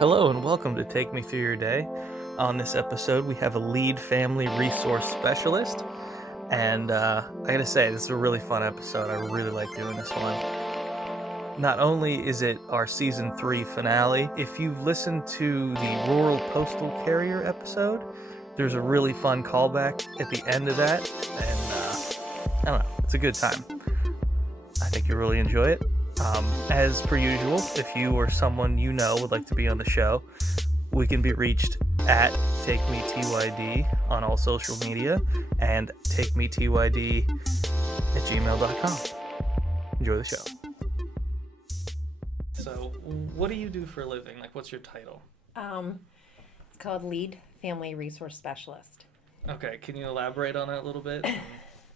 Hello and welcome to Take Me Through Your Day. On this episode, we have a lead family resource specialist. And I gotta say, this is a really fun episode. I really like doing this one. Not only is it our season 3 finale, if you've listened to the Rural Postal Carrier episode, there's a really fun callback at the end of that. And I don't know, it's a good time. I think you'll really enjoy it. As per usual, if you or someone you know would like to be on the show, we can be reached at TakeMeTYD on all social media and TakeMeTYD@gmail.com. Enjoy the show. So, what do you do for a living? Like, what's your title? It's called Lead Family Resource Specialist. Okay, can you elaborate on it a little bit?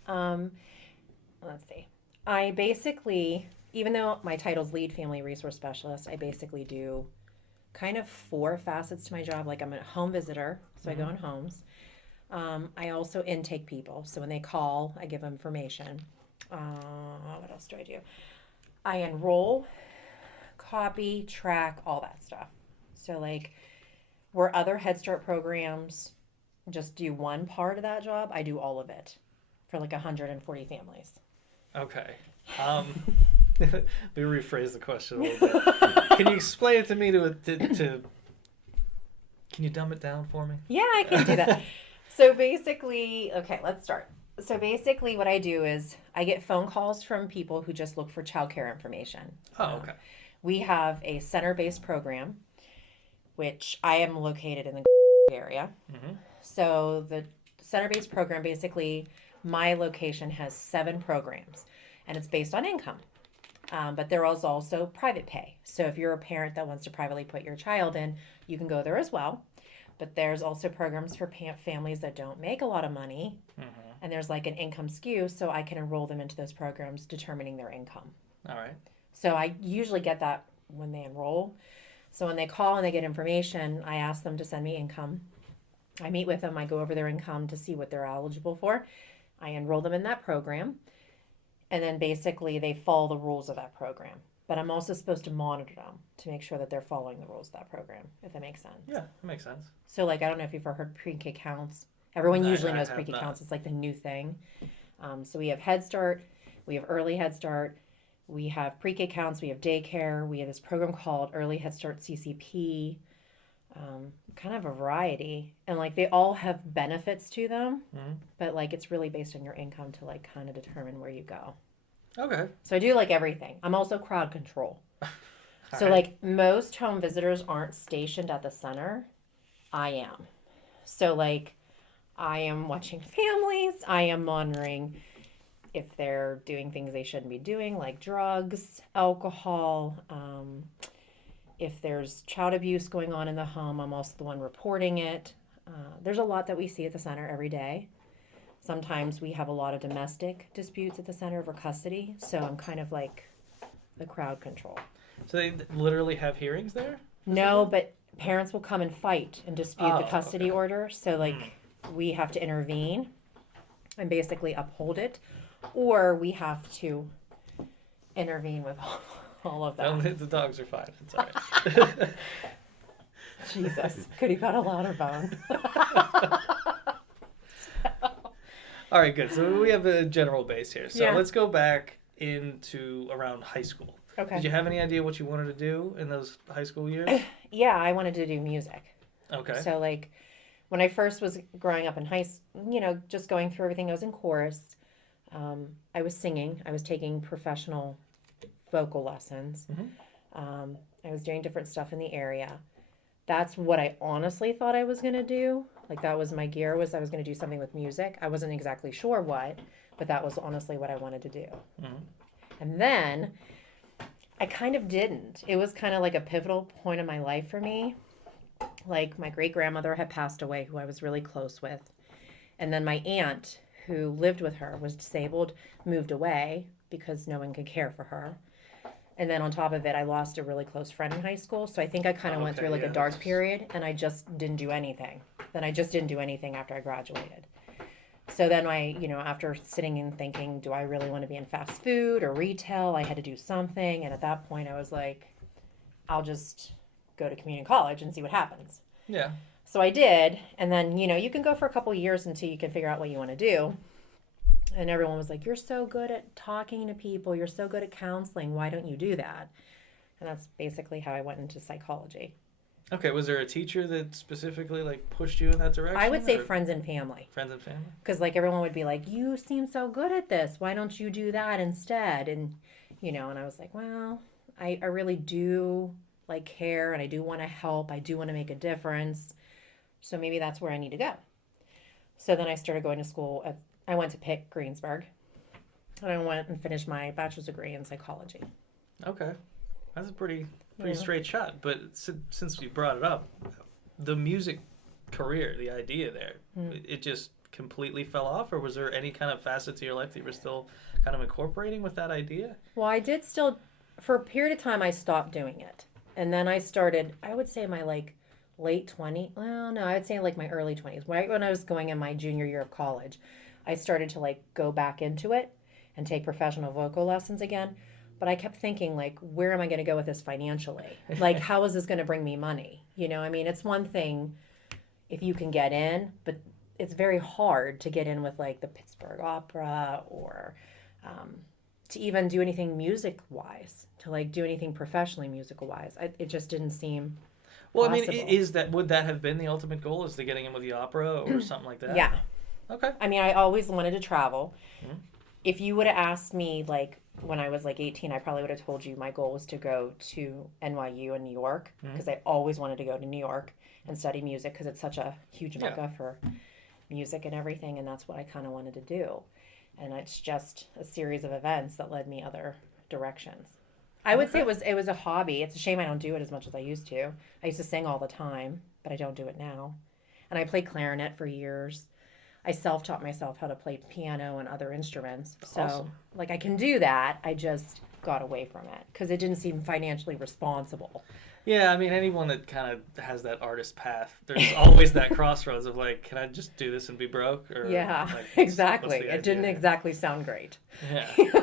Let's see. I basically, even though my title's Lead Family Resource Specialist, I basically do kind of 4 facets to my job. Like, I'm a home visitor, so I go in homes. I also intake people. So when they call, I give them information. What else do I do? I enroll, copy, track, all that stuff. So like where other Head Start programs just do one part of that job, I do all of it for like 140 families. Okay. Let me rephrase the question a little bit. Can you explain it to me to can you dumb it down for me? Yeah, I can do that. So basically, okay, let's start. So basically what I do is I get phone calls from people who just look for childcare information. Oh, okay. We have a center-based program, which I am located in the area. Mm-hmm. So the center-based program, basically, my location has 7 programs, and it's based on income. But there is also private pay. So if you're a parent that wants to privately put your child in, you can go there as well. But there's also programs for families that don't make a lot of money, and there's like an income skew, so I can enroll them into those programs determining their income. All right. So I usually get that when they enroll. So when they call and they get information, I ask them to send me income. I meet with them, I go over their income to see what they're eligible for. I enroll them in that program. And then basically they follow the rules of that program. But I'm also supposed to monitor them to make sure that they're following the rules of that program, if that makes sense. Yeah, that makes sense. So like, I don't know if you've ever heard pre-K counts. Everyone usually knows pre-K counts. It's like the new thing. So we have Head Start, we have Early Head Start, we have pre-K counts, we have daycare, we have this program called Early Head Start CCP, kind of a variety. And like they all have benefits to them, but like it's really based on your income to like kind of determine where you go. Okay. So I do like everything. I'm also crowd control. So like most home visitors aren't stationed at the center. I am. So like I am watching families. I am monitoring if they're doing things they shouldn't be doing, like drugs, alcohol. If there's child abuse going on in the home, I'm also the one reporting it. There's a lot that we see at the center every day. Sometimes we have a lot of domestic disputes at the center over custody, so I'm kind of like the crowd control. So they literally have hearings there? No, but parents will come and fight and dispute the custody order, so like we have to intervene and basically uphold it, or we have to intervene with all of that. The dogs are fine. It's all right. Jesus, could he got a louder bone? All right, good. So we have a general base here. So Yeah. let's go back into around high school. Okay. Did you have any idea what you wanted to do in those high school years? Yeah, I wanted to do music. Okay. So like when I first was growing up in just going through everything, I was in chorus. I was singing. I was taking professional vocal lessons. I was doing different stuff in the area. That's what I honestly thought I was going to do. Like that was my gear, was I was going to do something with music. I wasn't exactly sure what, but that was honestly what I wanted to do. And then I kind of didn't. It was kind of like a pivotal point in my life for me. Like my great-grandmother had passed away, who I was really close with. And then my aunt, who lived with her, was disabled, moved away because no one could care for her. And then on top of it, I lost a really close friend in high school. So I think I kind of went through like a dark period, and I just didn't do anything. Then I just didn't do anything after I graduated. So then after sitting and thinking, do I really want to be in fast food or retail? I had to do something. And at that point I was like, I'll just go to community college and see what happens. Yeah. So I did. And then, you can go for a couple of years until you can figure out what you want to do. And everyone was like, you're so good at talking to people. You're so good at counseling. Why don't you do that? And that's basically how I went into psychology. Okay, was there a teacher that specifically like pushed you in that direction? I would say friends and family. Friends and family? Because like everyone would be like, you seem so good at this. Why don't you do that instead? And, and I was like, well, I really do like care and I do want to help. I do want to make a difference. So maybe that's where I need to go. So then I started going to school. I went to Pitt, Greensburg. And I went and finished my bachelor's degree in psychology. Okay. That's a pretty straight shot. But since we brought it up, the music career, the idea there, it just completely fell off? Or was there any kind of facet to your life that you were still kind of incorporating with that idea? Well, I did still, for a period of time, I stopped doing it. And then I started, I would say my late 20s. Well, no, I would say my early 20s. Right when I was going in my junior year of college, I started to go back into it and take professional vocal lessons again. But I kept thinking, where am I going to go with this financially? How is this going to bring me money? It's one thing if you can get in, but it's very hard to get in with the Pittsburgh Opera or to even do anything music-wise, to do anything professionally musical-wise. It just didn't seem Well, possible. would that have been the ultimate goal, is to getting in with the opera or something like that? Yeah. Okay. I always wanted to travel. Mm-hmm. If you would have asked me, when I was 18, I probably would have told you my goal was to go to NYU in New York, because I always wanted to go to New York and study music, because it's such a huge mecca for music and everything, and that's what I kind of wanted to do. And it's just a series of events that led me other directions. I would say it was a hobby. It's a shame I don't do it as much as I used to. I used to sing all the time, but I don't do it now. And I played clarinet for years. I self-taught myself how to play piano and other instruments. So, awesome. I can do that. I just got away from it because it didn't seem financially responsible. Yeah, anyone that kind of has that artist path, there's always that crossroads of can I just do this and be broke? Or Yeah, what's exactly. the It didn't idea? exactly sound great. Yeah.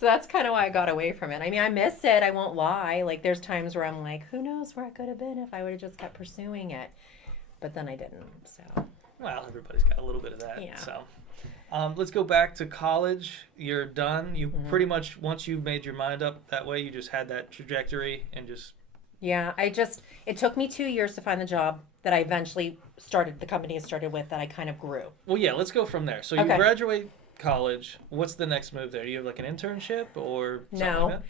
So that's kind of why I got away from it. I miss it. I won't lie. There's times where I'm who knows where I could have been if I would have just kept pursuing it. But then I didn't, so. Well, everybody's got a little bit of that. Yeah. So, let's go back to college. You're done. You pretty much, once you made your mind up that way, you just had that trajectory and just... Yeah, it took me 2 years to find the job that I eventually the company I started with, that I kind of grew. Well, yeah, let's go from there. So you graduate college. What's the next move there? Do you have an internship or something like that?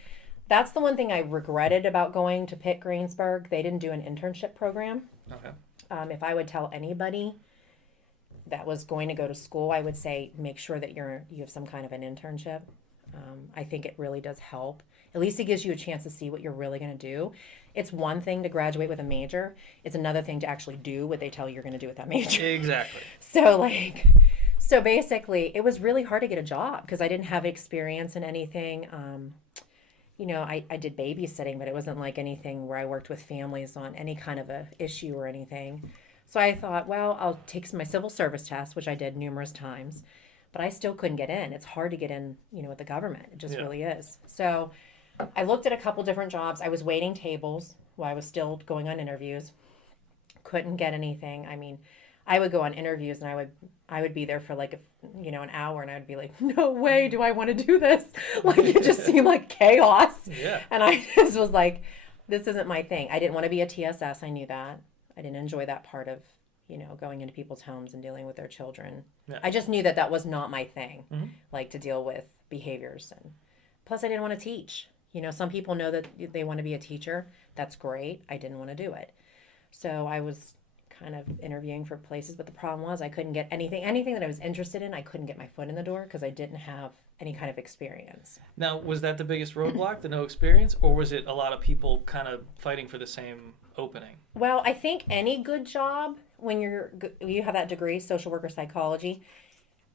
That's the one thing I regretted about going to Pitt Greensburg. They didn't do an internship program. Okay. If I would tell anybody that was going to go to school, I would say make sure that you have some kind of an internship. I think it really does help. At least it gives you a chance to see what you're really going to do. It's one thing to graduate with a major. It's another thing to actually do what they tell you you're going to do with that major. Exactly. So basically, it was really hard to get a job because I didn't have experience in anything. I did babysitting, but it wasn't anything where I worked with families on any kind of a issue or anything. So I thought, well, I'll take my civil service test, which I did numerous times, but I still couldn't get in. It's hard to get in, with the government. It just really is. So I looked at a couple different jobs. I was waiting tables while I was still going on interviews. Couldn't get anything. I would go on interviews and I would be there for an hour, and I would be like, no way do I want to do this. It just seemed like chaos. Yeah. And I just was like, this isn't my thing. I didn't want to be a TSS. I knew that. I didn't enjoy that part of, going into people's homes and dealing with their children. Yeah. I just knew that was not my thing, to deal with behaviors. And plus I didn't want to teach. Some people know that they want to be a teacher. That's great. I didn't want to do it. So I was kind of interviewing for places, but the problem was I couldn't get anything that I was interested in. I couldn't get my foot in the door because I didn't have any kind of experience. Now, was that the biggest roadblock, the no experience, or was it a lot of people kind of fighting for the same opening? Well, I think any good job, when you have that degree, social worker psychology,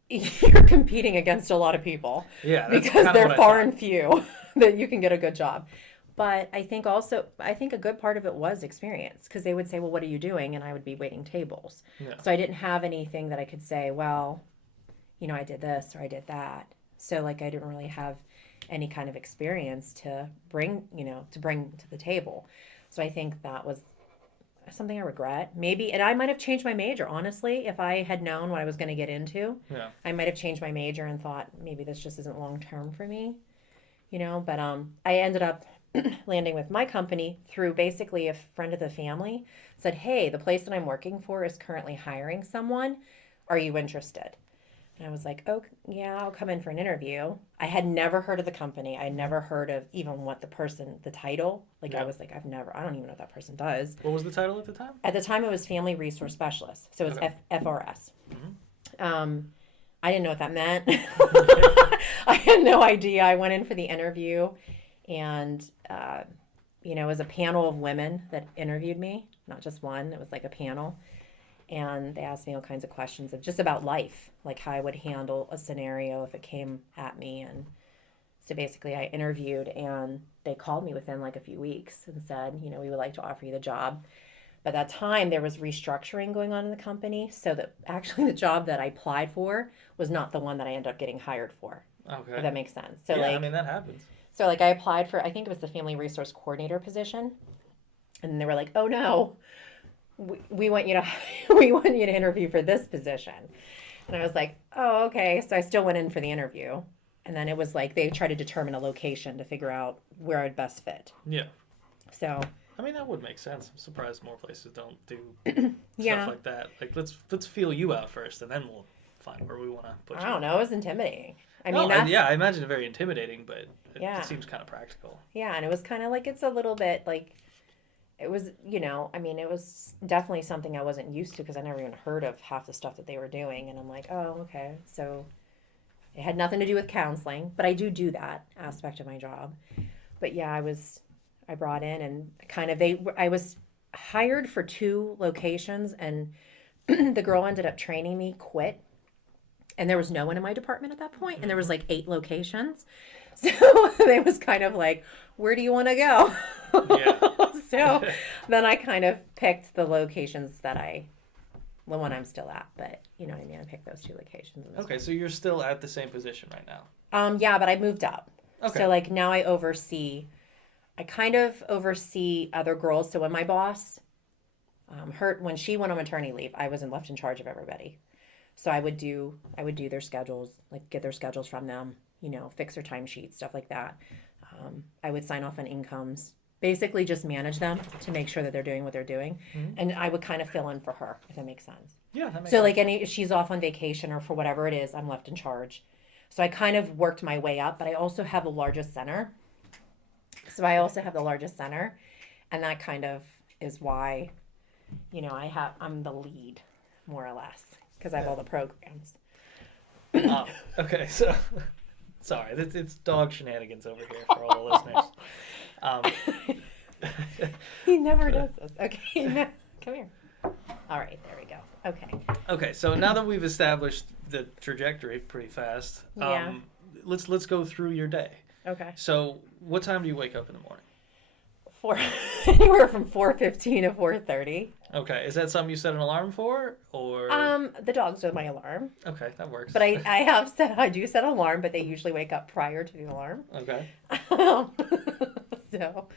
you're competing against a lot of people. Yeah, because they're far and few that you can get a good job. But I think a good part of it was experience, because they would say, well, what are you doing? And I would be waiting tables. Yeah. So I didn't have anything that I could say, well, I did this or I did that. So I didn't really have any kind of experience to bring to the table. So I think that was something I regret. Maybe, and I might have changed my major, honestly, if I had known what I was going to get into. Yeah. I might have changed my major and thought maybe this just isn't long term for me, but I ended up landing with my company through basically a friend of the family said, "Hey, the place that I'm working for is currently hiring someone. Are you interested?" And I was like, "Oh, yeah, I'll come in for an interview." I had never heard of the company. I had never heard of even what the title. Like, I was like, I don't even know what that person does. What was the title at the time? At the time, it was Family Resource Specialist. So it was Okay. FRS. Mm-hmm. I didn't know what that meant. I had no idea. I went in for the interview, and, it was a panel of women that interviewed me, not just one. It was like a panel. And they asked me all kinds of questions of just about life, like how I would handle a scenario if it came at me. And so basically I interviewed, and they called me within like a few weeks and said, we would like to offer you the job. But at that time there was restructuring going on in the company. So that actually the job that I applied for was not the one that I ended up getting hired for. Okay. If that makes sense. So yeah, I mean, that happens. So like I applied for, I think it was the Family Resource Coordinator position. And they were like, "Oh no, we want you to we want you to interview for this position." And I was like, "Oh, okay." So I still went in for the interview, and then it was like they tried to determine a location to figure out where I'd best fit. Yeah. So I mean, that would make sense. I'm surprised more places don't do yeah. stuff like that. Like, let's feel you out first, and then we'll find where we want to put you. I don't know. It was intimidating. I No, mean, that's yeah, I imagine it very intimidating, but Yeah. it seems kind of practical. yeah, and it was kind of like it's a little bit like it was, I mean, it was definitely something I wasn't used to because I never even heard of half the stuff that they were doing, and I'm like, oh, okay, so it had nothing to do with counseling, but I do that aspect of my job. But yeah, I brought in and kind of I was hired for 2 locations, and the girl ended up training me, quit, and there was no one in my department at that point, and there was like 8 locations, so it was kind of like, where do you want to go? Yeah. So then I kind of picked the locations the one I'm still at, but you know what I mean, I picked those 2 locations. Okay, so you're still at the same position right now. Yeah, but I moved up. Okay. So like now I kind of oversee other girls. So when my boss, when she went on maternity leave, I was left in charge of everybody. So I would do their schedules, like get their schedules from them, fix their timesheets, stuff like that. I would sign off on incomes, basically just manage them to make sure that they're doing what they're doing. Mm-hmm. And I would kind of fill in for her, if that makes sense. Yeah, that makes So sense. like if she's off on vacation or for whatever it is, I'm left in charge. So I kind of worked my way up, but I also have the largest center. And that kind of is why, I'm the lead, more or less, because I have all the programs. Okay, so sorry, it's dog shenanigans over here for all the listeners. He never does this. Okay, come here. All right, there we go. Okay. Okay, so now that we've established the trajectory pretty fast, Yeah. let's go through your day. Okay. So, what time do you wake up in the morning? Anywhere from 4:15 to 4:30. Okay, is that something you set an alarm for, or? The dogs are my alarm. Okay, that works. But I do set an alarm, but they usually wake up prior to the alarm. Okay. So.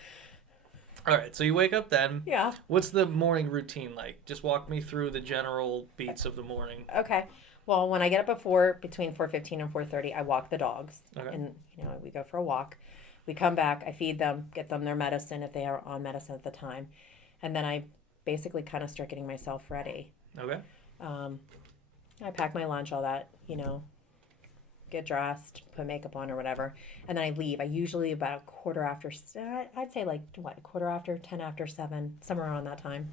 All right, so you wake up then. Yeah. What's the morning routine like? Just walk me through the general beats of the morning. Okay. Well, when I get up between 4:15 and 4:30, I walk the dogs. Okay. And, we go for a walk. We come back, I feed them, get them their medicine if they are on medicine at the time. And then I basically kind of start getting myself ready. Okay. I pack my lunch, all that, get dressed, put makeup on or whatever. And then I leave. I usually about a quarter after, I'd say like, a quarter after, 10 after 7, somewhere around that time.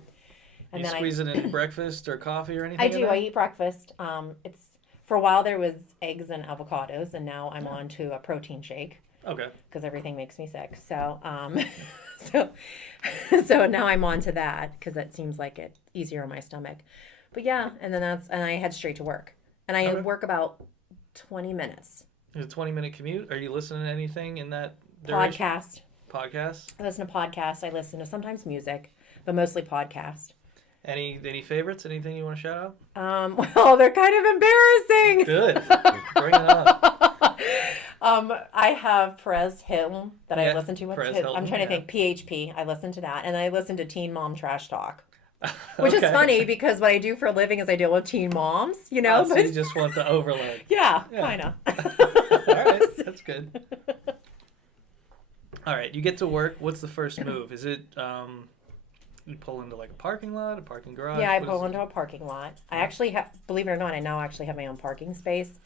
And you then squeeze it in breakfast or coffee or anything? I in do. there? I eat breakfast. For a while there was eggs and avocados, and now I'm on to a protein shake. Okay. Because everything makes me sick. So, so now I'm on to that because it seems like it's easier on my stomach. But yeah, and I head straight to work, and I Okay. work about 20 minutes. Is it a 20-minute commute? Are you listening to anything in that duration? Podcast? I listen to podcasts. I listen to sometimes music, but mostly podcast. Any favorites? Anything you want to shout out? Well, they're kind of embarrassing. Good. Bring it on. I have Perez Hilton that I Yeah, listen to. What's Perez his? I'm Hilton, trying to yeah. think. PHP. I listen to that, and I listen to Teen Mom Trash Talk, which is Okay. funny because what I do for a living is I deal with teen moms, Ah, so But you just want the overload. yeah, Yeah. kind of. All right, that's good. All right, you get to work. What's the first move? Is it you pull into like a parking lot, a parking garage? Yeah, I What is pull it? into a parking lot. I Yeah. actually have, believe it or not, I now actually have my own parking space,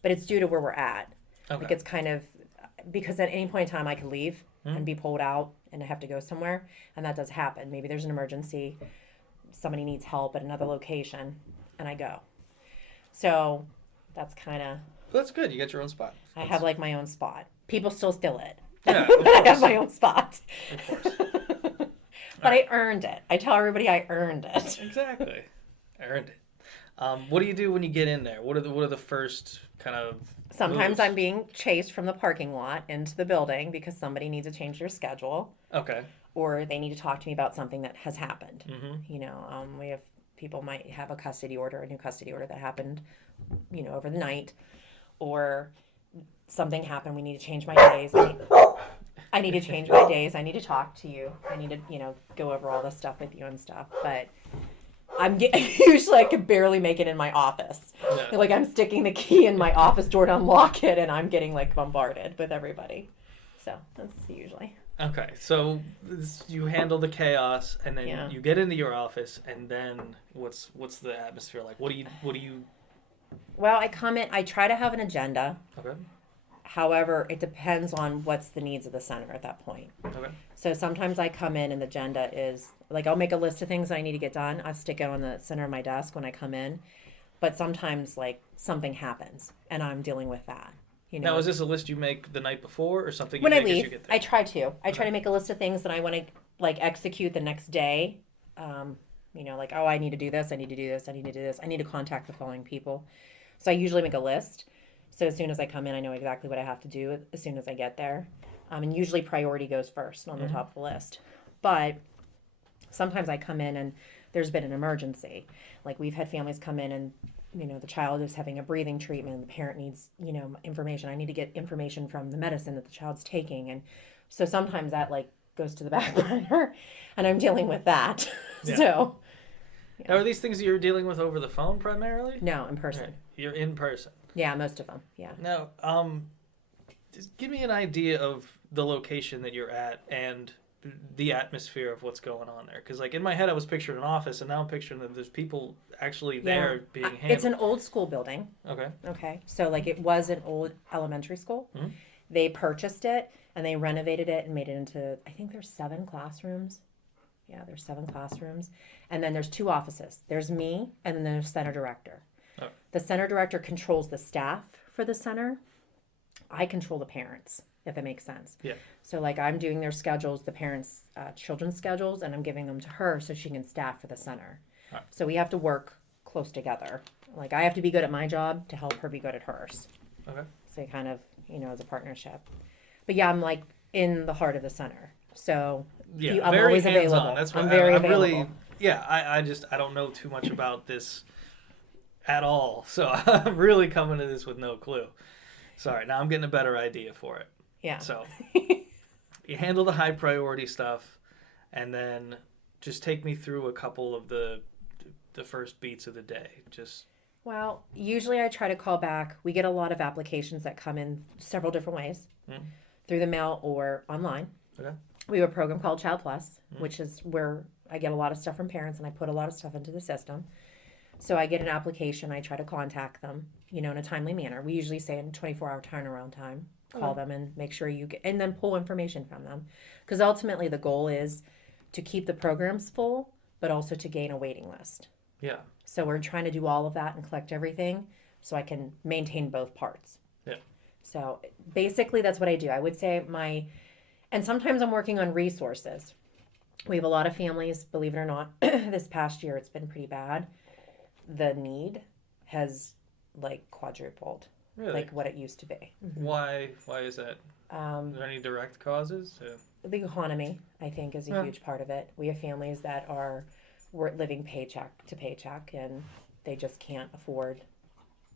but it's due to where we're at. Like Okay. it's kind of because at any point in time I could leave and be pulled out and I have to go somewhere, and that does happen. Maybe there's an emergency, somebody needs help at another location, and I go. So that's kind of That's good. You get your own spot. I That's, have like my own spot. People still steal it, yeah, but of I have course. my own spot. Of course. But All right. I earned it. I tell everybody I earned it. Exactly. Earned it. What do you do when you get in there? What are the first kind of Sometimes moves? I'm being chased from the parking lot into the building because somebody needs to change their schedule Okay. or they need to talk to me about something that has happened. Mm-hmm. We have people might have a custody order, a new custody order that happened, over the night, or something happened. We need to change my days. I need to change my days. I need to talk to you. I need to, go over all this stuff with you and stuff. But usually I can barely make it in my office. Yeah. Like I'm sticking the key in my office door to unlock it, and I'm getting like bombarded with everybody. So that's usually. Okay. So you handle the chaos, and then Yeah. you get into your office, and then what's the atmosphere like? What do you? Well, I come in. I try to have an agenda. Okay. However, it depends on what's the needs of the center at that point. Okay. So sometimes I come in and the agenda is like I'll make a list of things that I need to get done. I'll stick it on the center of my desk when I come in. But sometimes like something happens and I'm dealing with that. Now, is this a list you make the night before, or something you When I make as you leave, get there? I try to. I try to make a list of things that I want to like execute the next day. Like I need to do this, I need to do this, I need to do this, I need to contact the following people. So I usually make a list. So as soon as I come in, I know exactly what I have to do as soon as I get there. And usually priority goes first on the top of the list. But sometimes I come in and there's been an emergency. Like we've had families come in and, the child is having a breathing treatment and the parent needs, information. I need to get information from the medicine that the child's taking. And so sometimes that like goes to the back burner and I'm dealing with that. Yeah. So. Now, are these things that you're dealing with over the phone primarily? No, in person. Right. You're in person. Yeah, most of them. Yeah. Now, just give me an idea of the location that you're at and the atmosphere of what's going on there. Because, like, in my head, I was picturing an office, and now I'm picturing that there's people actually there being handled. It's an old school building. Okay. Okay. So, like, it was an old elementary school. Mm-hmm. They purchased it and they renovated it and made it into, I think there's 7 classrooms. Yeah, there's 7 classrooms. And then there's 2 offices. There's me, and then there's center director. Oh. The center director controls the staff for the center. I control the parents, if that makes sense. Yeah. So, like, I'm doing their schedules, the parents' children's schedules, and I'm giving them to her so she can staff for the center. Right. So we have to work close together. Like, I have to be good at my job to help her be good at hers. Okay. So kind of, as a partnership. But yeah, I'm like in the heart of the center. So Yeah, I'm very always hands-on. available. That's what I'm very I'm available. really. Yeah, I don't know too much about this at all, so I'm really coming to this with no clue. Sorry, now I'm getting a better idea for it. Yeah. So you handle the high priority stuff, and then just take me through a couple of the first beats of the day. Just Well, usually I try to call back. We get a lot of applications that come in several different ways, through the mail or online. okay. We have a program called Child Plus, which is where I get a lot of stuff from parents and I put a lot of stuff into the system. So I get an application, I try to contact them, in a timely manner. We usually say in 24-hour turnaround time, call them and make sure you get, and then pull information from them. Because ultimately the goal is to keep the programs full, but also to gain a waiting list. Yeah. So we're trying to do all of that and collect everything so I can maintain both parts. Yeah. So basically that's what I do. I would say and sometimes I'm working on resources. We have a lot of families, believe it or not, this past year it's been pretty bad. The need has like quadrupled, Really? like what it used to be. Why is that? Are there any direct causes? The economy, I think, is a Yeah. huge part of it. We have families that we're living paycheck to paycheck and they just can't afford,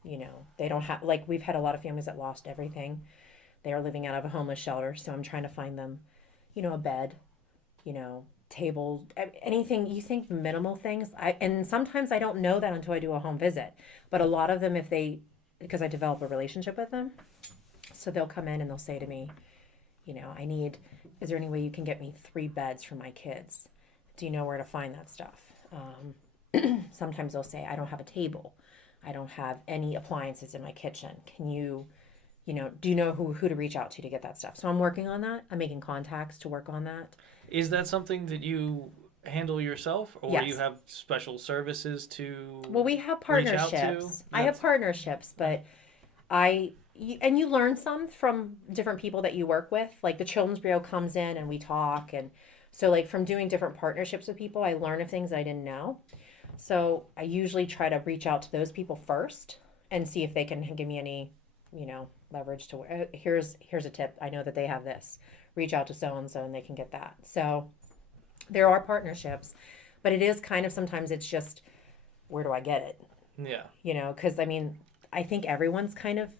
they don't have, like we've had a lot of families that lost everything. They are living out of a homeless shelter, so I'm trying to find them, a bed, table, anything you think minimal things. And sometimes I don't know that until I do a home visit. But a lot of them, because I develop a relationship with them, so they'll come in and they'll say to me, is there any way you can get me 3 beds for my kids? Do you know where to find that stuff? Sometimes they'll say, I don't have a table. I don't have any appliances in my kitchen. Can you, do you know who to reach out to get that stuff? So I'm working on that. I'm making contacts to work on that. Is that something that you handle yourself, or Yes. you have special services to Well, we have reach out to? partnerships. I have partnerships, but you learn some from different people that you work with. Like the Children's Bureau comes in and we talk. And so like from doing different partnerships with people, I learn of things I didn't know. So I usually try to reach out to those people first and see if they can give me any, leverage to here's a tip. I know that they have this. Reach out to so-and-so and they can get that. So there are partnerships, but it is kind of, sometimes it's just, where do I get it? Yeah. Because I think everyone's kind of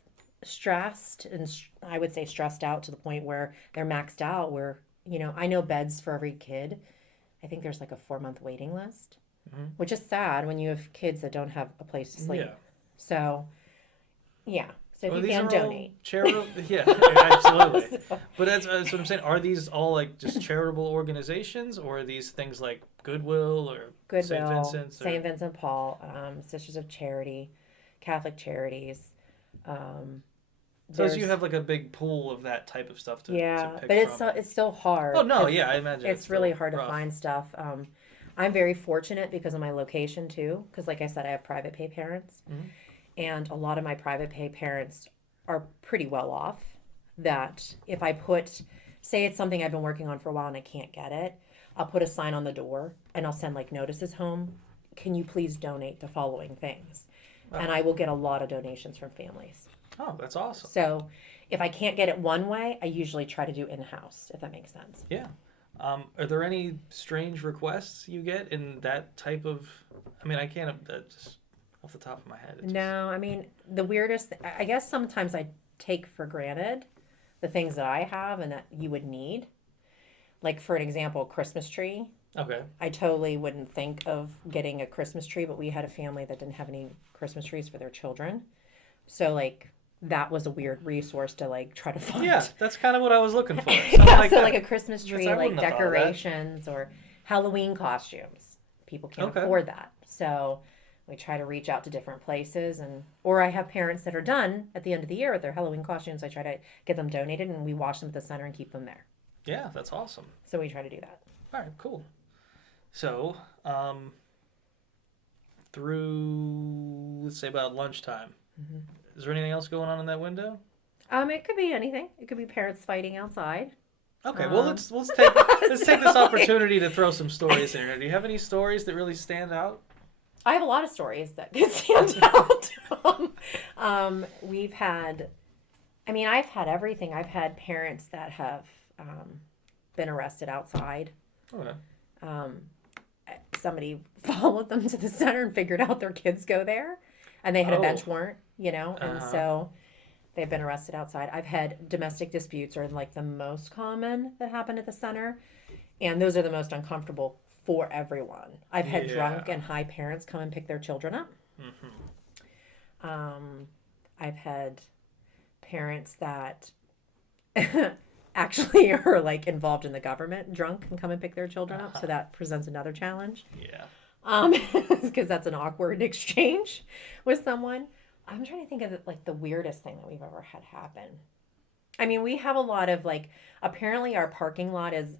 stressed, and I would say stressed out to the point where they're maxed out, where, I know beds for every kid. I think there's like a 4-month waiting list, which is sad when you have kids that don't have a place to sleep. Yeah. So, yeah. So if These you can are donate. all charitable. Yeah, absolutely. But that's what I'm saying. Are these all like just charitable organizations, or are these things like Goodwill or St. Vincent's? St. Vincent Paul, Sisters of Charity, Catholic Charities. So you have like a big pool of that type of stuff to pick but from. It's still hard. Oh no, yeah, I imagine it's really hard rough. to find stuff. I'm very fortunate because of my location too, because like I said, I have private pay parents. And a lot of my private pay parents are pretty well off, that if I say it's something I've been working on for a while and I can't get it, I'll put a sign on the door and I'll send like notices home. Can you please donate the following things? Oh. And I will get a lot of donations from families. Oh, that's awesome. So if I can't get it one way, I usually try to do in-house, if that makes sense. Yeah. Are there any strange requests you get in that type of, I can't just off the top of my head. No, the weirdest, I guess sometimes I take for granted the things that I have and that you would need. Like, for an example, Christmas tree. Okay. I totally wouldn't think of getting a Christmas tree, but we had a family that didn't have any Christmas trees for their children. So, like, that was a weird resource to, like, try to find. Yeah, that's kind of what I was looking for. Like a Christmas tree, like decorations or Halloween costumes. People can't afford that. So we try to reach out to different places, or I have parents that are done at the end of the year with their Halloween costumes. I try to get them donated, and we wash them at the center and keep them there. Yeah, that's awesome. So we try to do that. All right, cool. So, through, let's say about lunchtime, is there anything else going on in that window? It could be anything. It could be parents fighting outside. Okay, well let's take this opportunity to throw some stories in here. Do you have any stories that really stand out? I have a lot of stories that could stand out. We've had, I've had everything. I've had parents that have been arrested outside. Okay. Somebody followed them to the center and figured out their kids go there, and they had a bench warrant, and so they've been arrested outside. I've had domestic disputes are like the most common that happen at the center, and those are the most uncomfortable for everyone. I've had drunk and high parents come and pick their children up. I've had parents that actually are like involved in the government, drunk, and come and pick their children up. So that presents another challenge. Yeah. Because that's an awkward exchange with someone. I'm trying to think of like the weirdest thing that we've ever had happen. We have a lot of like, apparently our parking lot is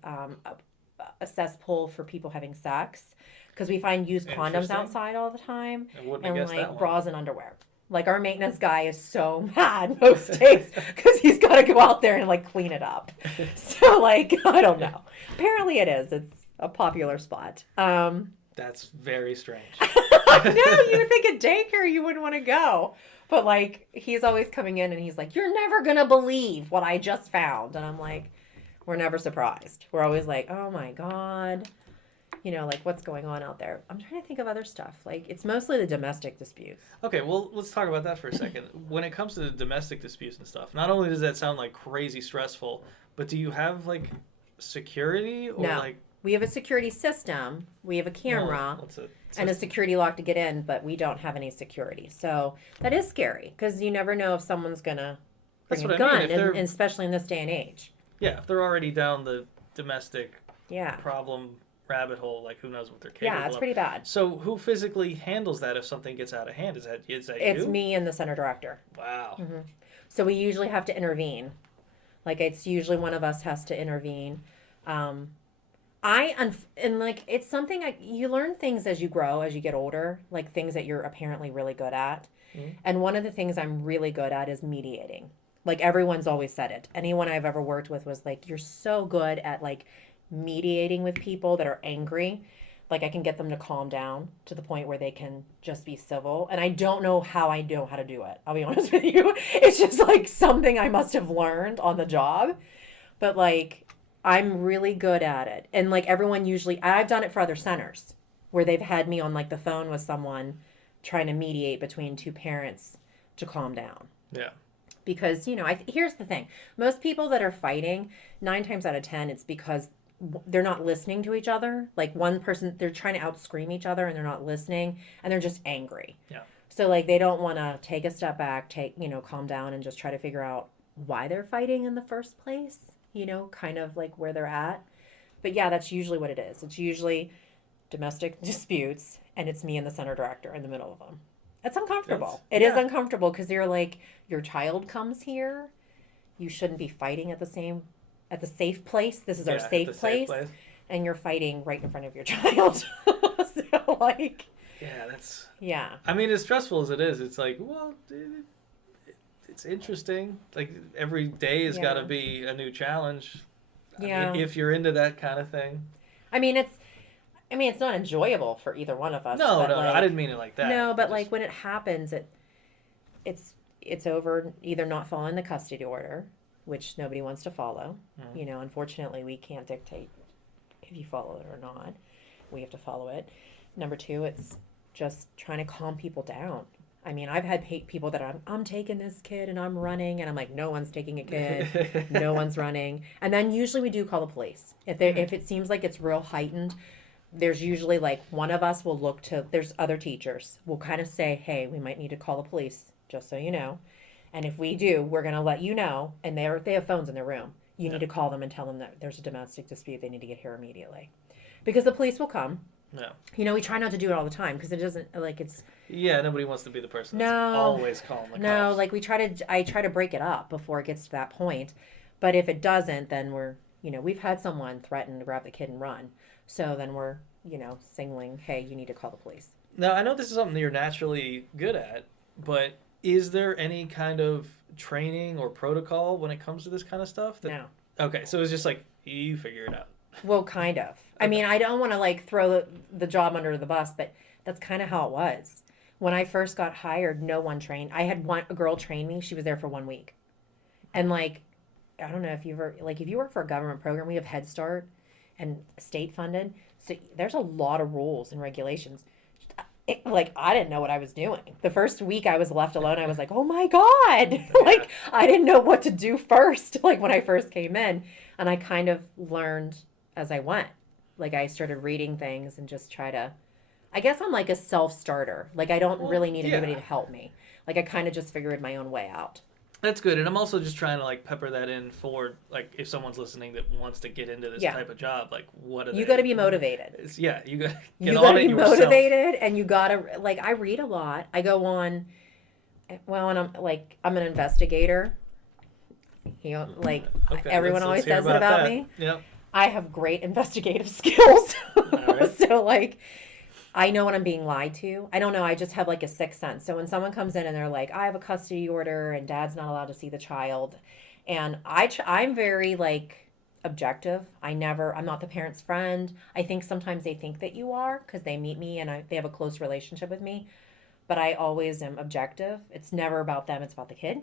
a cesspool for people having sex, because we find used condoms outside all the time, and like bras and underwear. Like our maintenance guy is so mad most days because he's got to go out there and like clean it up. So like, I don't know. Apparently it is. It's a popular spot. That's very strange. No, you would think at daycare you wouldn't want to go. But like, he's always coming in and he's like, you're never going to believe what I just found. And I'm like, we're never surprised. We're always like, oh my God. like what's going on out there. I'm trying to think of other stuff. Like it's mostly the domestic disputes. Okay, well, let's talk about that for a second. When it comes to the domestic disputes and stuff, not only does that sound like crazy stressful, but do you have like security or No. like We have a security system. We have a camera and a system? security lock to get in, but we don't have any security. So that is scary because you never know if someone's going to bring That's a what I gun, mean. and especially in this day and age. Yeah, if they're already down the domestic Yeah. problem rabbit hole, like who knows what they're capable Yeah, it's of. pretty bad. So who physically handles that if something gets out of hand? Is that It's you? me and the center director. Wow. Mm-hmm. So we usually have to intervene. Like it's usually one of us has to intervene. And like it's something you learn things as you grow, as you get older, like things that you're apparently really good at. Mm-hmm. And one of the things I'm really good at is mediating. Like everyone's always said it. Anyone I've ever worked with was like, you're so good at like mediating with people that are angry. Like I can get them to calm down to the point where they can just be civil. And I don't know how I know how to do it. I'll be honest with you. It's just like something I must have learned on the job. But like I'm really good at it. And like everyone usually, I've done it for other centers where they've had me on like the phone with someone trying to mediate between two parents to calm down. Yeah. Because, here's the thing. Most people that are fighting, 9 times out of 10, it's because they're not listening to each other. Like one person, they're trying to outscream each other and they're not listening and they're just angry. Yeah. So like they don't want to take a step back, calm down and just try to figure out why they're fighting in the first place, kind of like where they're at. But yeah, that's usually what it is. It's usually domestic disputes and it's me and the center director in the middle of them. It's uncomfortable. It is uncomfortable because you're like, your child comes here. You shouldn't be fighting at the safe place. This is our safe place. And you're fighting right in front of your child. So like. Yeah, that's. Yeah. I mean, as stressful as it is, it's like, well, it's interesting. Like every day has got to be a new challenge. Yeah. I mean, if you're into that kind of thing. I mean, it's not enjoyable for either one of us. No, I didn't mean it like that. No, but like when it happens, it's over either not following the custody order, which nobody wants to follow. Mm. Unfortunately, we can't dictate if you follow it or not. We have to follow it. Number 2, it's just trying to calm people down. I mean, I've had people that I'm taking this kid and I'm running, and I'm like, no one's taking a kid, no one's running. And then usually we do call the police. If it seems like it's real heightened, there's usually like one of us will look to, there's other teachers, will kind of say, hey, we might need to call the police, just so you know. And if we do, we're going to let you know. And they have phones in their room. You need to call them and tell them that there's a domestic dispute. They need to get here immediately. Because the police will come. No. We try not to do it all the time because it doesn't, like it's. Yeah, nobody wants to be the person that's always calling the cops. No, like I try to break it up before it gets to that point. But if it doesn't, then we've had someone threaten to grab the kid and run. So then we're, signaling, hey, you need to call the police. Now, I know this is something that you're naturally good at, but is there any kind of training or protocol when it comes to this kind of stuff? No. Okay, so it's just like, you figure it out. Well, kind of. Okay. I mean, I don't want to like throw the job under the bus, but that's kind of how it was. When I first got hired, no one trained. I had a girl train me. She was there for 1 week. And like, I don't know if you work for a government program, we have Head Start and state funded. So there's a lot of rules and regulations. I didn't know what I was doing. The first week I was left alone, I was like, oh my God. Yeah. I didn't know what to do first, when I first came in. And I kind of learned as I went. I started reading things and just I guess I'm like a self-starter. I don't really need anybody to help me. I kind of just figured my own way out. That's good. And I'm also just trying to pepper that in for if someone's listening that wants to get into this type of job, what are they? You got to be motivated. You got to you got to be motivated, and you got to I read a lot. I go on, and I'm an investigator. Everyone always says it about me. Yep. I have great investigative skills. Right. So I know when I'm being lied to. I don't know. I just have a sixth sense. So when someone comes in and they're like, I have a custody order and dad's not allowed to see the child. And I'm very objective. I'm not the parent's friend. I think sometimes they think that you are because they meet me and they have a close relationship with me. But I always am objective. It's never about them. It's about the kid.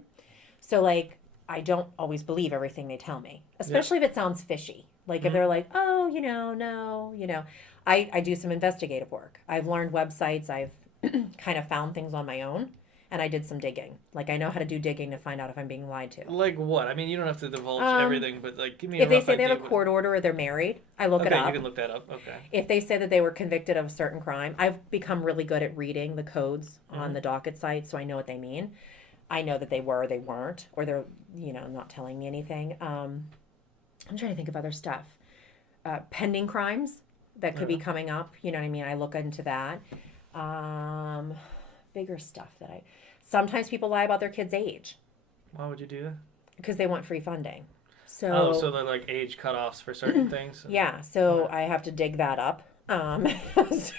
So I don't always believe everything they tell me, especially if it sounds fishy. If they're like, oh, no, I do some investigative work. I've learned websites. I've kind of found things on my own, and I did some digging. Like I know how to do digging to find out if I'm being lied to. Like what? I mean, you don't have to divulge everything, but like give me a If they rough say they idea. have a court order or they're married, I look it Okay, up. you can look that up. Okay. If they say that they were convicted of a certain crime, I've become really good at reading the codes on the docket site, so I know what they mean. I know that they were or they weren't, or they're, not telling me anything. I'm trying to think of other stuff. Pending crimes that could be coming up, you know what I mean? I look into that. Bigger stuff that sometimes people lie about their kid's age Why would you do that? because they want free funding. So, so they're like age cutoffs for certain things. yeah, so I have to dig that up. Was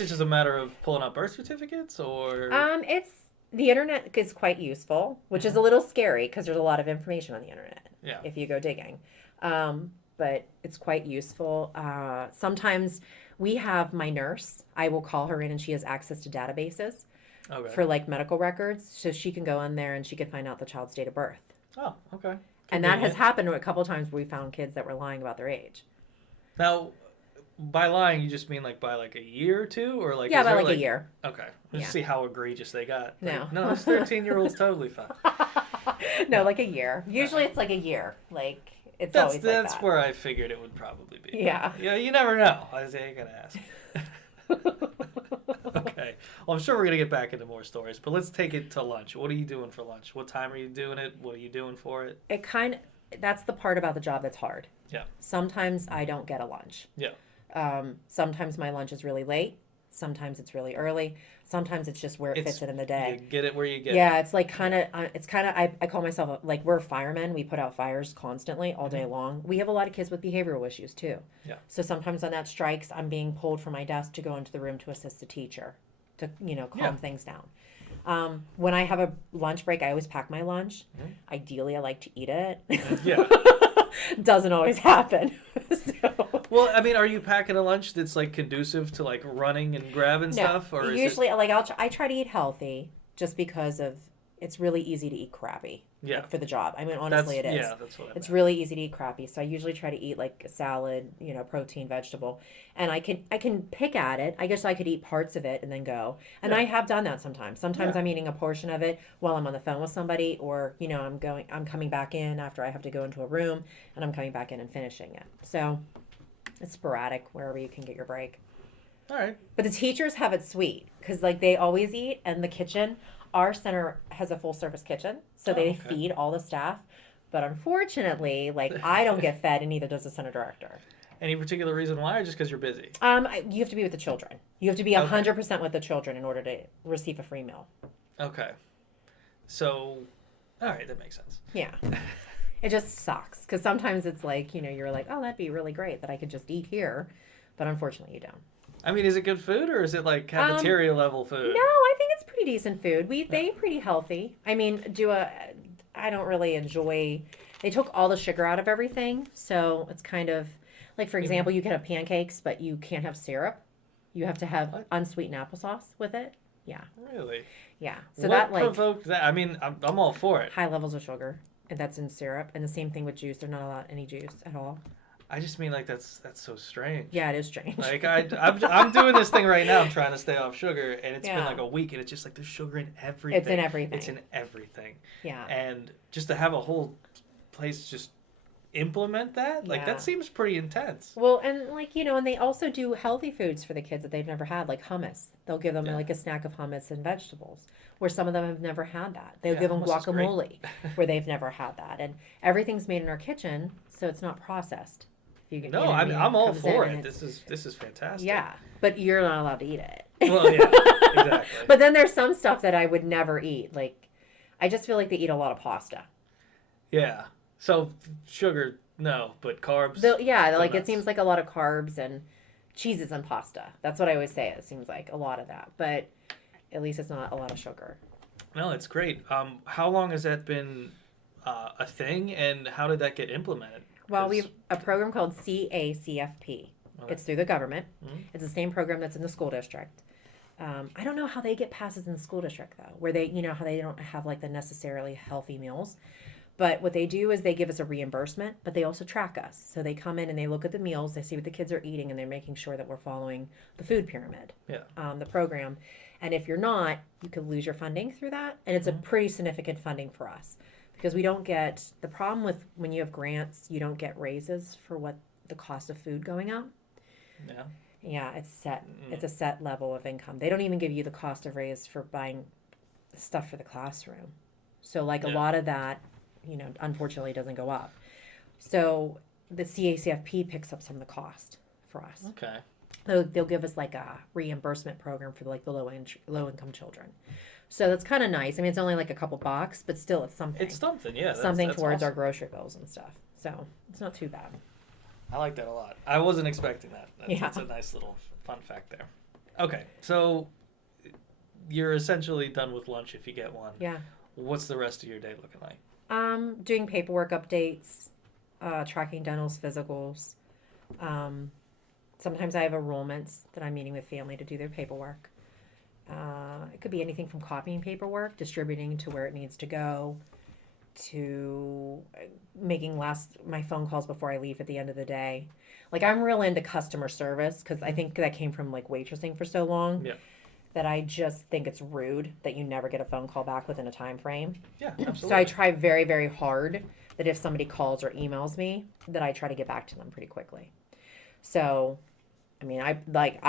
it just a matter of pulling out birth certificates, or? It's the internet is quite useful, which is a little scary because there's a lot of information on the internet. Yeah. If you go digging, but it's quite useful. Sometimes we have my nurse. I will call her in, and she has access to databases for like medical records, so she can go in there and she can find out the child's date of birth. Oh, okay. And that has happened a couple of times where we found kids that were lying about their age. Now, by lying, you just mean like by like a year or two, or like by like a year. Okay, let's see how egregious they got. No, no, this 13-year-old's totally fine. No, like a year. Usually, it's like a year. Like it's that's always like that's that. where I figured it would probably be. Yeah. Yeah, you never know. I was gonna ask. Okay. Well, I'm sure we're gonna get back into more stories, but let's take it to lunch. What are you doing for lunch? What time are you doing it? What are you doing for it? That's the part about the job that's hard. Yeah. Sometimes I don't get a lunch. Yeah. Sometimes my lunch is really late. Sometimes it's really early. Sometimes it's just where it fits in the day. You get it where you get it. Yeah, it's like I call myself like we're firemen. We put out fires constantly all day long. We have a lot of kids with behavioral issues too. Yeah. So sometimes on that strikes, I'm being pulled from my desk to go into the room to assist the teacher to calm things down. When I have a lunch break, I always pack my lunch. Ideally, I like to eat it. Yeah. Doesn't always happen. So. Well, I mean, are you packing a lunch that's like conducive to like running and grabbing stuff, or usually I try to eat healthy just because of it's really easy to eat crappy. Yeah. For the job. I mean, honestly, it is. Yeah, that's what I meant. It's really easy to eat crappy. So I usually try to eat like a salad, protein, vegetable, and I can pick at it. I guess I could eat parts of it and then go. And I have done that sometimes. Sometimes I'm eating a portion of it while I'm on the phone with somebody, or I'm coming back in after I have to go into a room, and I'm coming back in and finishing it. So it's sporadic wherever you can get your break. All right. But the teachers have it sweet because like they always eat, and the kitchen. Our center has a full service kitchen, so they feed all the staff. But unfortunately, like I don't get fed, and neither does the center director. Any particular reason why, or just because you're busy? You have to be with the children. You have to be 100% with the children in order to receive a free meal. Okay. So, all right, that makes sense. Yeah. It just sucks because sometimes it's like you're like, oh, that'd be really great that I could just eat here, but unfortunately you don't. I mean, is it good food, or is it like cafeteria level food? No, I think it's pretty decent food. They eat pretty healthy. I mean, I don't really enjoy. They took all the sugar out of everything, so it's kind of like, for example, you can have pancakes, but you can't have syrup. You have to have unsweetened applesauce with it. Yeah. Really? Yeah. So what provoked that? I mean, I'm all for it. High levels of sugar, and that's in syrup, and the same thing with juice. They're not allowed any juice at all. I just mean like that's so strange. Yeah, it is strange. Like I'm doing this thing right now. I'm trying to stay off sugar, and it's been like a week, and it's just like there's sugar in everything. It's in everything. It's in everything. Yeah. And just to have a whole place just implement that, like that seems pretty intense. Well, and like and they also do healthy foods for the kids that they've never had, like hummus. They'll give them like a snack of hummus and vegetables, where some of them have never had that. They'll give them guacamole, where they've never had that, and everything's made in our kitchen, so it's not processed. I'm all for it. This is fantastic. Yeah, but you're not allowed to eat it. Well, yeah, exactly. But then there's some stuff that I would never eat. Like, I just feel like they eat a lot of pasta. Yeah. So sugar, no, but carbs. Like it seems like a lot of carbs and cheeses and pasta. That's what I always say. It seems like a lot of that, but at least it's not a lot of sugar. No, it's great. How long has that been a thing, and how did that get implemented? Well, we have a program called CACFP. Okay. It's through the government. Mm-hmm. It's the same program that's in the school district. I don't know how they get passes in the school district, though, where they, how they don't have, like, the necessarily healthy meals. But what they do is they give us a reimbursement, but they also track us. So they come in and they look at the meals, they see what the kids are eating, and they're making sure that we're following the food pyramid, the program. And if you're not, you could lose your funding through that. And it's a pretty significant funding for us because we don't get, the problem with when you have grants, you don't get raises for what the cost of food going up. Yeah. Yeah, it's set. It's a set level of income. They don't even give you the cost of raise for buying stuff for the classroom. So like a lot of that, unfortunately doesn't go up. So the CACFP picks up some of the cost for us. Okay. So they'll give us like a reimbursement program for like the low income children. So that's kind of nice. I mean, it's only like a couple bucks, but still it's something. It's something, yeah. Something that's towards awesome. our grocery bills and stuff. So it's not too bad. I like that a lot. I wasn't expecting that. That's a nice little fun fact there. Okay, so you're essentially done with lunch if you get one. Yeah. What's the rest of your day looking like? Doing paperwork updates, tracking dentals, physicals. Sometimes I have enrollments that I'm meeting with family to do their paperwork. It could be anything from copying paperwork, distributing to where it needs to go, to making my phone calls before I leave at the end of the day. Like I'm real into customer service because I think that came from like waitressing for so long. Yeah. That I just think it's rude that you never get a phone call back within a time frame. Yeah, absolutely. So I try very, very hard that if somebody calls or emails me, that I try to get back to them pretty quickly. So, I mean, I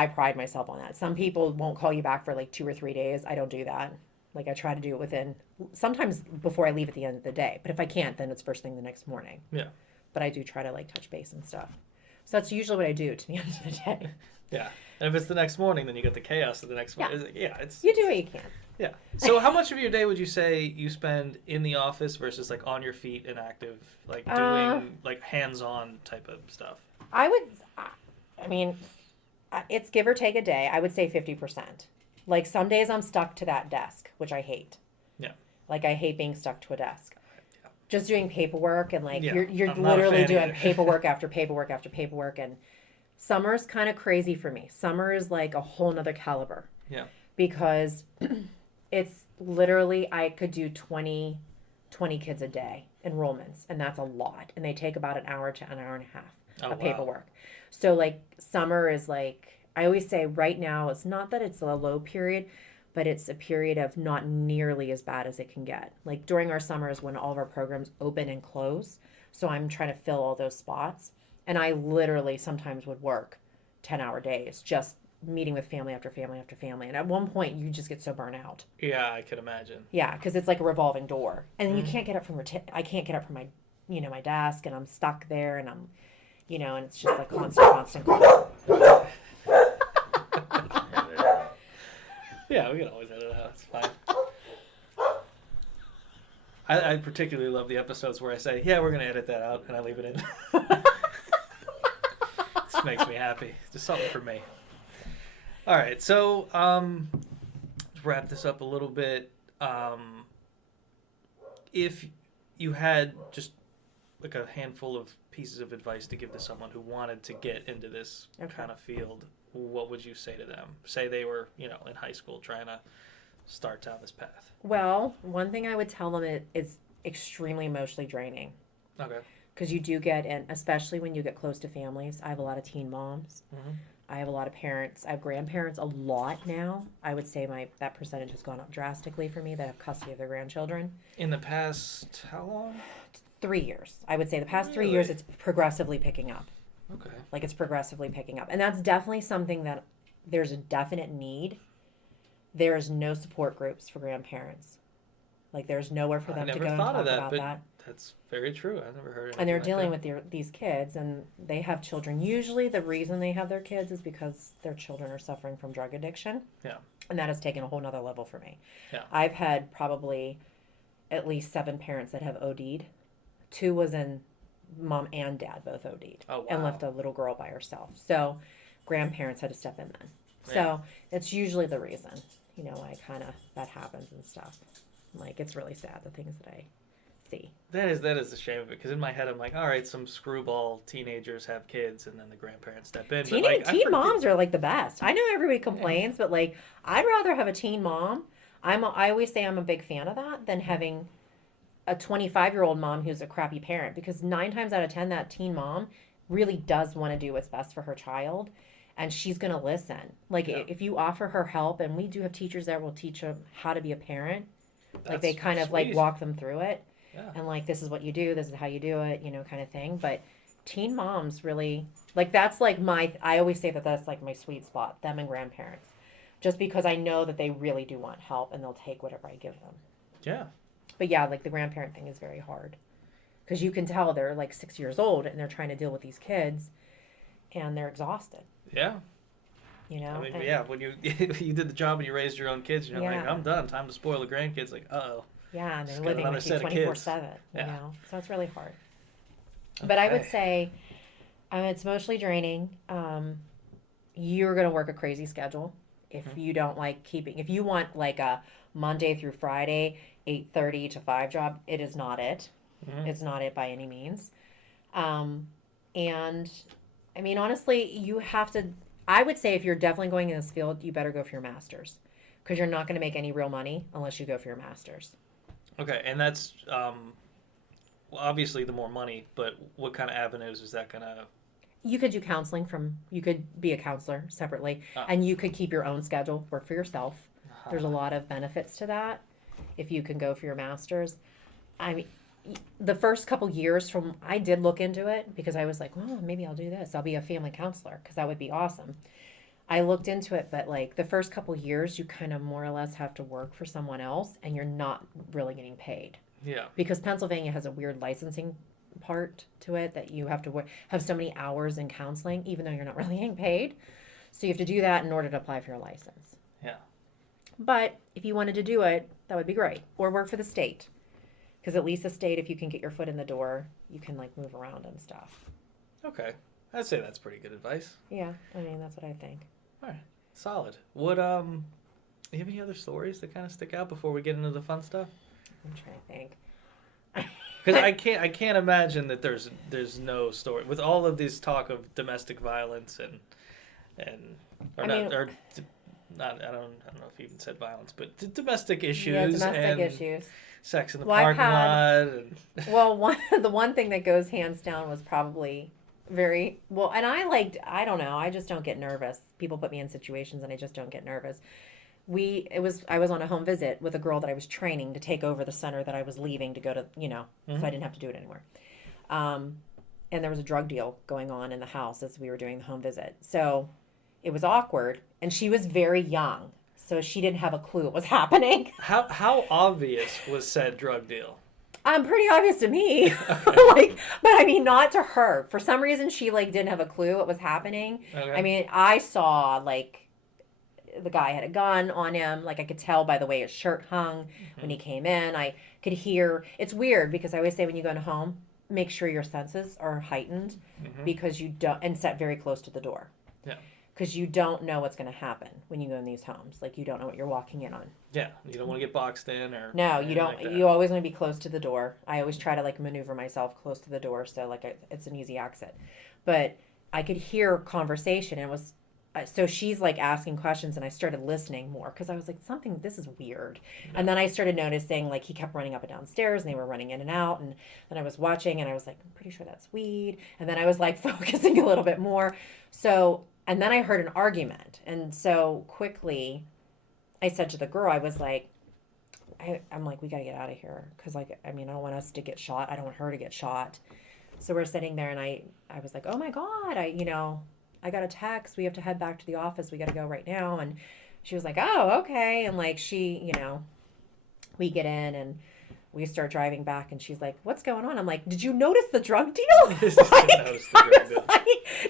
pride myself on that. Some people won't call you back for like 2 or 3 days. I don't do that. Like I try to do it within, sometimes before I leave at the end of the day. But if I can't, then it's first thing the next morning. Yeah. But I do try to like touch base and stuff. So that's usually what I do to the end of the day. Yeah. And if it's the next morning, then you get the chaos of the next morning. It's you do what you can. Yeah. So how much of your day would you say you spend in the office versus like on your feet and active, like doing like hands-on type of stuff? It's give or take a day. I would say 50%. Like some days I'm stuck to that desk, which I hate. Yeah. Like I hate being stuck to a desk. Yeah. Just doing paperwork and like you're I'm literally doing paperwork after paperwork after paperwork, and summer's kind of crazy for me. Summer is like a whole nother caliber. Yeah. Because it's literally, I could do 20 kids a day enrollments, and that's a lot. And they take about an hour to an hour and a half of paperwork. So like summer is like, I always say right now, it's not that it's a low period, but it's a period of not nearly as bad as it can get. Like during our summers when all of our programs open and close. So I'm trying to fill all those spots. And I literally sometimes would work 10-hour days, just meeting with family after family after family. And at one point, you just get so burnt out. Yeah, I can imagine. Yeah, because it's like a revolving door. And you can't get up from I can't get up from my, my desk, and I'm stuck there, and I'm, and it's just like constant. Yeah, we can always edit it out. It's fine. I particularly love the episodes where I say, yeah, we're going to edit that out, and I leave it in. This makes me happy. Just something for me. All right, so let's wrap this up a little bit. If you had just like a handful of pieces of advice to give to someone who wanted to get into this kind of field, what would you say to them? Say they were, in high school trying to start down this path. Well, one thing I would tell them is extremely emotionally draining. Okay. Because you do get, and especially when you get close to families, I have a lot of teen moms. Mm-hmm. I have a lot of parents. I have grandparents a lot now. I would say that percentage has gone up drastically for me that have custody of their grandchildren. In the past, how long? 3 years. I would say the past 3 years, it's progressively picking up. Okay. Like it's progressively picking up. And that's definitely something that there's a definite need. There is no support groups for grandparents. Like there's nowhere for them to go and talk about that. That's very true. I've never heard of it. And they're dealing with these kids, and they have children. Usually the reason they have their kids is because their children are suffering from drug addiction. Yeah. And that has taken a whole nother level for me. Yeah. I've had probably at least 7 parents that have OD'd. 2 was in mom and dad both OD'd. Oh, wow. And left a little girl by herself. So grandparents had to step in then. Yeah. So it's usually the reason, why that happens and stuff. Like, it's really sad, the things that I see. That is a shame of it, because in my head I'm like, all right, some screwball teenagers have kids, and then the grandparents step in. Teen moms are like the best. I know everybody complains, but like, I'd rather have a teen mom. I always say I'm a big fan of that than having a 25-year-old mom who's a crappy parent, because 9 times out of 10, that teen mom really does want to do what's best for her child, and she's going to listen. Like, Yeah. if you offer her help, and we do have teachers that will teach them how to be a parent, like, they That's kind of, like, sweet. walk them through it, Yeah. and, like, this is what you do, this is how you do it, kind of thing. But teen moms really, like, that's, like, I always say that that's, like, my sweet spot, them and grandparents. Just because I know that they really do want help, and they'll take whatever I give them. Yeah. But yeah, like, the grandparent thing is very hard. Because you can tell they're, like, 6 years old, and they're trying to deal with these kids, and they're exhausted. Yeah. I mean, yeah, when you you did the job and you raised your own kids, you're like, Yeah. I'm done. Time to spoil the grandkids. Like, uh-oh. Yeah, and Just they're got living another with you set of kids. 24/7, Yeah. So it's really hard. But I would Okay. say it's emotionally draining. You're going to work a crazy schedule if Mhm. you don't like if you want, like, a Monday through Friday, 8:30 to 5 job, it is not it. Mhm. It's not it by any means. And I mean, honestly, you have to, I would say if you're definitely going in this field, you better go for your master's, because you're not going to make any real money unless you go for your master's. Okay, and that's well, obviously the more money, but what kind of avenues is that gonna? You could do counseling you could be a counselor separately, and you could keep your own schedule, work for yourself. There's a lot of benefits to that if you can go for your master's. I mean, the first couple years I did look into it, because I was like, well, maybe I'll do this. I'll be a family counselor, because that would be awesome. I looked into it, but, like, the first couple years, you kind of more or less have to work for someone else, and you're not really getting paid. Yeah. Because Pennsylvania has a weird licensing part to it, that you have to have so many hours in counseling, even though you're not really getting paid. So you have to do that in order to apply for your license. Yeah. But if you wanted to do it, that would be great. Or work for the state. Because at least the state, if you can get your foot in the door, you can, like, move around and stuff. Okay, I'd say that's pretty good advice. Yeah, I mean, that's what I think. All right, solid. What you have any other stories that kind of stick out before we get into the fun stuff? I'm trying to think. Because I can't imagine that there's no story with all of this talk of domestic violence I don't know if you even said violence, but domestic issues and issues. sex in the Well, I've parking lot. Well, the one thing that goes hands down was probably very well, and I don't know, I just don't get nervous. People put me in situations and I just don't get nervous. I was on a home visit with a girl that I was training to take over the center that I was leaving to go to, so I didn't have to do it anymore. And there was a drug deal going on in the house as we were doing the home visit. So it was awkward, and she was very young, so she didn't have a clue what was happening. How obvious was said drug deal? Pretty obvious to me. But I mean, not to her. For some reason, she, like, didn't have a clue what was happening. Okay. I mean, I saw, like, the guy had a gun on him. Like, I could tell by the way his shirt hung when he came in. I could hear. It's weird, because I always say when you go into home, make sure your senses are heightened, because you don't, and set very close to the door. Yeah. Because you don't know what's going to happen when you go in these homes. Like, you don't know what you're walking in on. Yeah, you don't want to get boxed in or No, you anything don't. like that. You always want to be close to the door. I always try to, like, maneuver myself close to the door, so, like, it's an easy exit. But I could hear conversation, and it was so she's, like, asking questions, and I started listening more, because I was like, this is weird. Yeah. And then I started noticing, like, he kept running up and down stairs, and they were running in and out, and then I was watching, and I was like, I'm pretty sure that's weed. And then I was, like, focusing a little bit more. So, and then I heard an argument, and so quickly I said to the girl, I was like, I'm like, we got to get out of here, because, like, I mean, I don't want us to get shot. I don't want her to get shot. So we're sitting there, and I was like, oh my God, I got a text. We have to head back to the office. We got to go right now. And she was like, oh, okay. And, like, we get in and we start driving back, and she's like, what's going on? I'm like, did you notice the drug deal?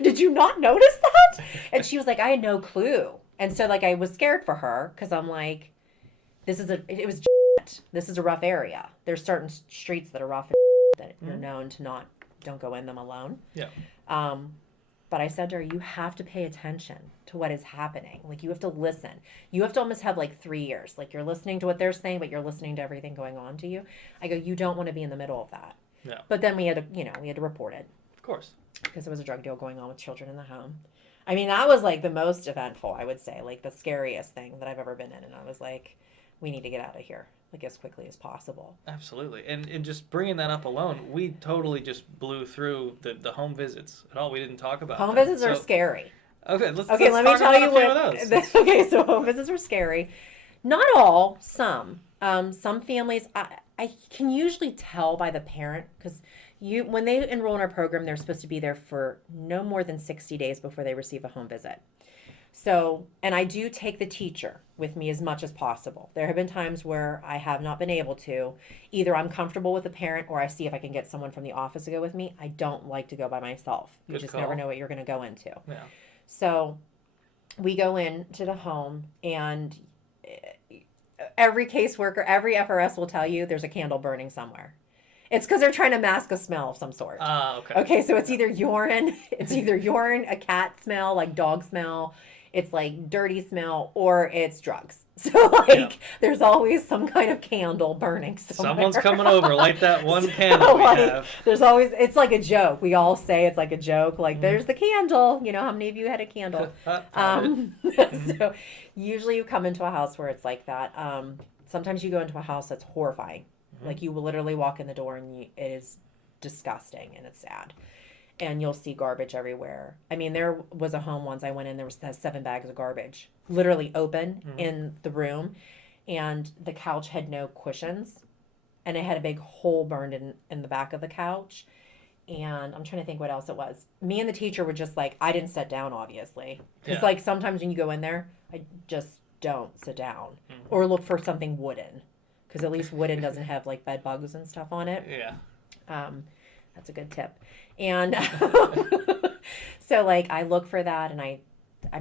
Did you not notice that? And she was like, I had no clue. And so, like, I was scared for her, because I'm like, this is a rough area. There's certain streets that are rough that you're known to don't go in them alone. Yeah. But I said to her, you have to pay attention to what is happening. Like, you have to listen. You have to almost have, like, 3 years. Like, you're listening to what they're saying, but you're listening to everything going on to you. I go, you don't want to be in the middle of that. Yeah. But then we had to report it. Of course. Because there was a drug deal going on with children in the home. I mean, that was, like, the most eventful, I would say. Like, the scariest thing that I've ever been in. And I was like, we need to get out of here. like as quickly as possible. Absolutely. And just bringing that up alone, we totally just blew through the home visits at all. We didn't talk about Home them. visits are scary. Okay, let's Okay, let me talk tell about you a few what. of those. Okay, so home visits are scary. Not all, some. Some families, I can usually tell by the parent because when they enroll in our program, they're supposed to be there for no more than 60 days before they receive a home visit. So, and I do take the teacher with me as much as possible. There have been times where I have not been able to. Either I'm comfortable with the parent or I see if I can get someone from the office to go with me. I don't like to go by myself. You Good just call. never know what you're going to go into. Yeah. So we go into the home, and every caseworker, every FRS will tell you there's a candle burning somewhere. It's because they're trying to mask a smell of some sort. Okay. Okay, so it's either urine, a cat smell, like dog smell, it's like dirty smell, or it's drugs. So there's always some kind of candle burning somewhere. Someone's coming over, light that one candle we have. There's always, it's like a joke. We all say it's like a joke, like there's the candle. You know, how many of you had a candle? So usually you come into a house where it's like that. Sometimes you go into a house that's horrifying. Like you will literally walk in the door and it is disgusting and it's sad. And you'll see garbage everywhere. I mean, there was a home once I went in, there was 7 bags of garbage, literally open in the room. And the couch had no cushions. And it had a big hole burned in the back of the couch. And I'm trying to think what else it was. Me and the teacher were just like, I didn't sit down, obviously. Because like sometimes when you go in there, I just don't sit down. Or look for something wooden. Because at least wooden doesn't have like bed bugs and stuff on it. Yeah. That's a good tip. And so like I look for that, and I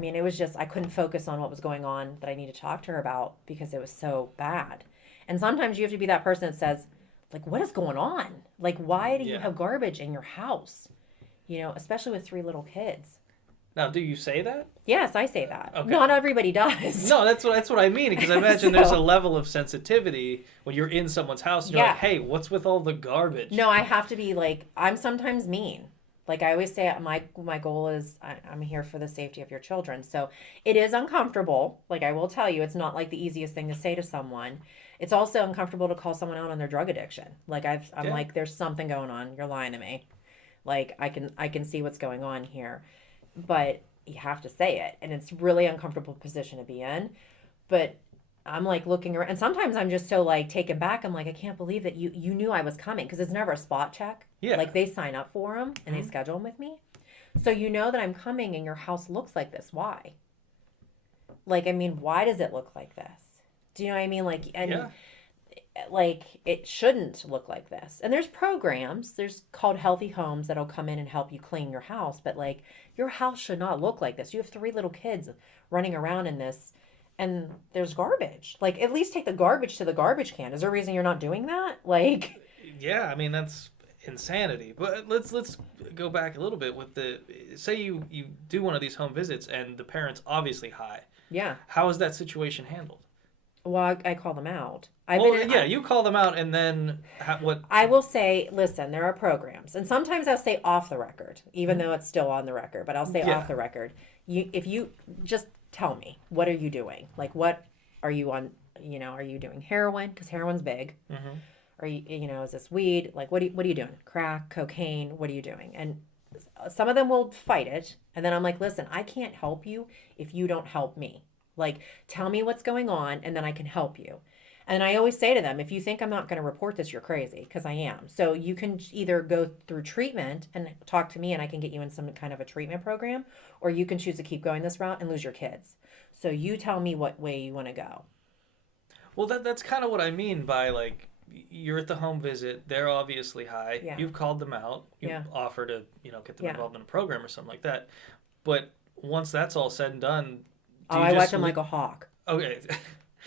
mean, it was just, I couldn't focus on what was going on that I need to talk to her about because it was so bad. And sometimes you have to be that person that says, like, what is going on? Like, why do you have garbage in your house? You know, especially with 3 little kids. Now, do you say that? Yes, I say that. Okay. Not everybody does. No, that's what I mean, because I imagine there's a level of sensitivity when you're in someone's house and you're like, hey, what's with all the garbage? No, I have to be like, I'm sometimes mean. Like I always say, my goal is I'm here for the safety of your children. So it is uncomfortable. Like I will tell you, it's not like the easiest thing to say to someone. It's also uncomfortable to call someone out on their drug addiction. Like I'm like, there's something going on. You're lying to me. Like I can see what's going on here. But you have to say it, and it's really uncomfortable position to be in. But I'm like looking around, and sometimes I'm just so like taken back. I'm like, I can't believe that you knew I was coming, because it's never a spot check. Yeah. Like they sign up for them and they schedule them with me, so you know that I'm coming, and your house looks like this. Why? Like, I mean, why does it look like this? Do you know what I mean? Like, and like it shouldn't look like this. And there's programs, there's called healthy homes that'll come in and help you clean your house, but like your house should not look like this. You have 3 little kids running around in this, and there's garbage. Like at least take the garbage to the garbage can. Is there a reason you're not doing that? Like, yeah, I mean that's insanity. But let's go back a little bit with the, say you do one of these home visits and the parent's obviously high. Yeah. How is that situation handled? Well, I call them out. You call them out, and then what? I will say, listen, there are programs, and sometimes I'll say off the record, even though it's still on the record, but I'll say off the record. If you just tell me, what are you doing? Like, what are you on? You know, are you doing heroin? Because heroin's big. Are you, is this weed? Like, what are you doing? Crack, cocaine? What are you doing? And some of them will fight it, and then I'm like, listen, I can't help you if you don't help me. Like, tell me what's going on, and then I can help you. And I always say to them, if you think I'm not going to report this, you're crazy, because I am. So you can either go through treatment and talk to me, and I can get you in some kind of a treatment program, or you can choose to keep going this route and lose your kids. So you tell me what way you want to go. Well, that's kind of what I mean by, like, you're at the home visit. They're obviously high. Yeah. You've called them out. You offer to, get them involved in a program or something like that. But once that's all said and done, I watch them like a hawk. Okay.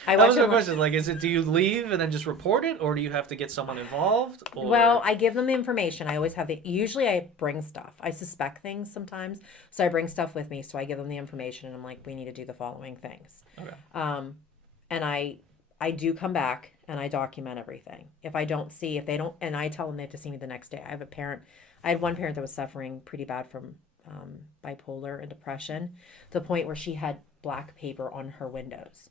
That was my question. Like, do you leave and then just report it, or do you have to get someone involved? Or... Well, I give them the information. I always have usually I bring stuff. I suspect things sometimes, so I bring stuff with me. So I give them the information, and I'm like, we need to do the following things. Okay. And I do come back and I document everything. If they don't, and I tell them they have to see me the next day. I had one parent that was suffering pretty bad from bipolar and depression, to the point where she had black paper on her windows.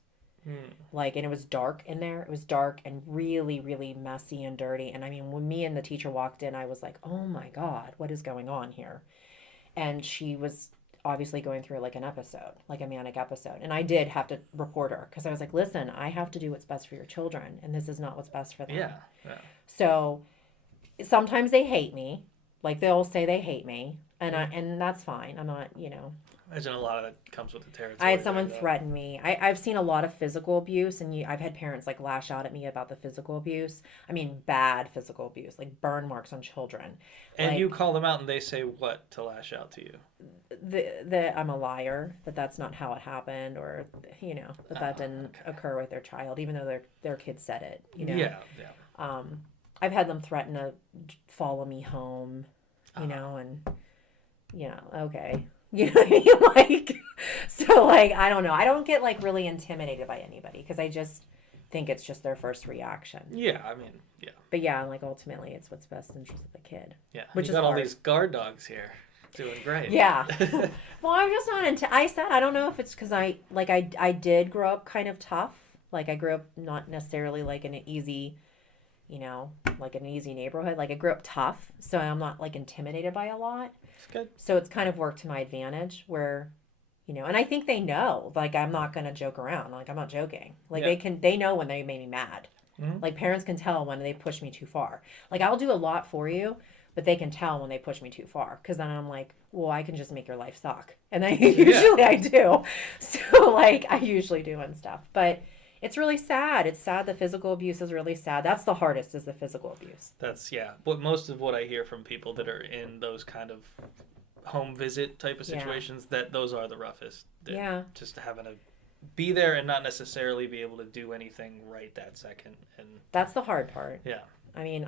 Like, and it was dark in there. It was dark and really, really messy and dirty. And I mean, when me and the teacher walked in, I was like, oh my God, what is going on here? And she was obviously going through like an episode, like a manic episode. And I did have to report her because I was like, listen, I have to do what's best for your children, and this is not what's best for them. Yeah. Yeah. So sometimes they hate me. Like, they'll say they hate me, and that's fine. I'm not, Imagine a lot of that comes with the territory. I had someone threaten me. I've seen a lot of physical abuse, and I've had parents like lash out at me about the physical abuse. I mean, bad physical abuse, like burn marks on children. And like, you call them out, and they say what to lash out to you? That I'm a liar, that that's not how it happened, or that didn't occur with their child, even though their kid said it. Yeah. I've had them threaten to follow me home, and okay. You know what I mean? Like, so, like, I don't know. I don't get, like, really intimidated by anybody because I just think it's just their first reaction. Yeah, I mean, yeah. But, yeah, like, ultimately, it's what's best interest of the kid. Yeah, which you is got all hard. these guard dogs here doing great. Yeah. Well, I'm just not I said, I don't know if it's because I did grow up kind of tough. Like, I grew up not necessarily, like, in an easy, like an easy neighborhood. Like, I grew up tough, so I'm not, like, intimidated by a lot. It's good. So it's kind of worked to my advantage where, and I think they know, like, I'm not going to joke around. Like, I'm not joking. Like, they know when they made me mad. Mm-hmm. Like, parents can tell when they push me too far. Like, I'll do a lot for you, but they can tell when they push me too far. Because then I'm like, well, I can just make your life suck. And then usually I do. So, like, I usually do and stuff. But it's really sad. It's sad. The physical abuse is really sad. That's the hardest, is the physical abuse. That's, But most of what I hear from people that are in those kind of home visit type of situations, that those are the roughest. Just having to be there and not necessarily be able to do anything right that second. And that's the hard part. Yeah. I mean,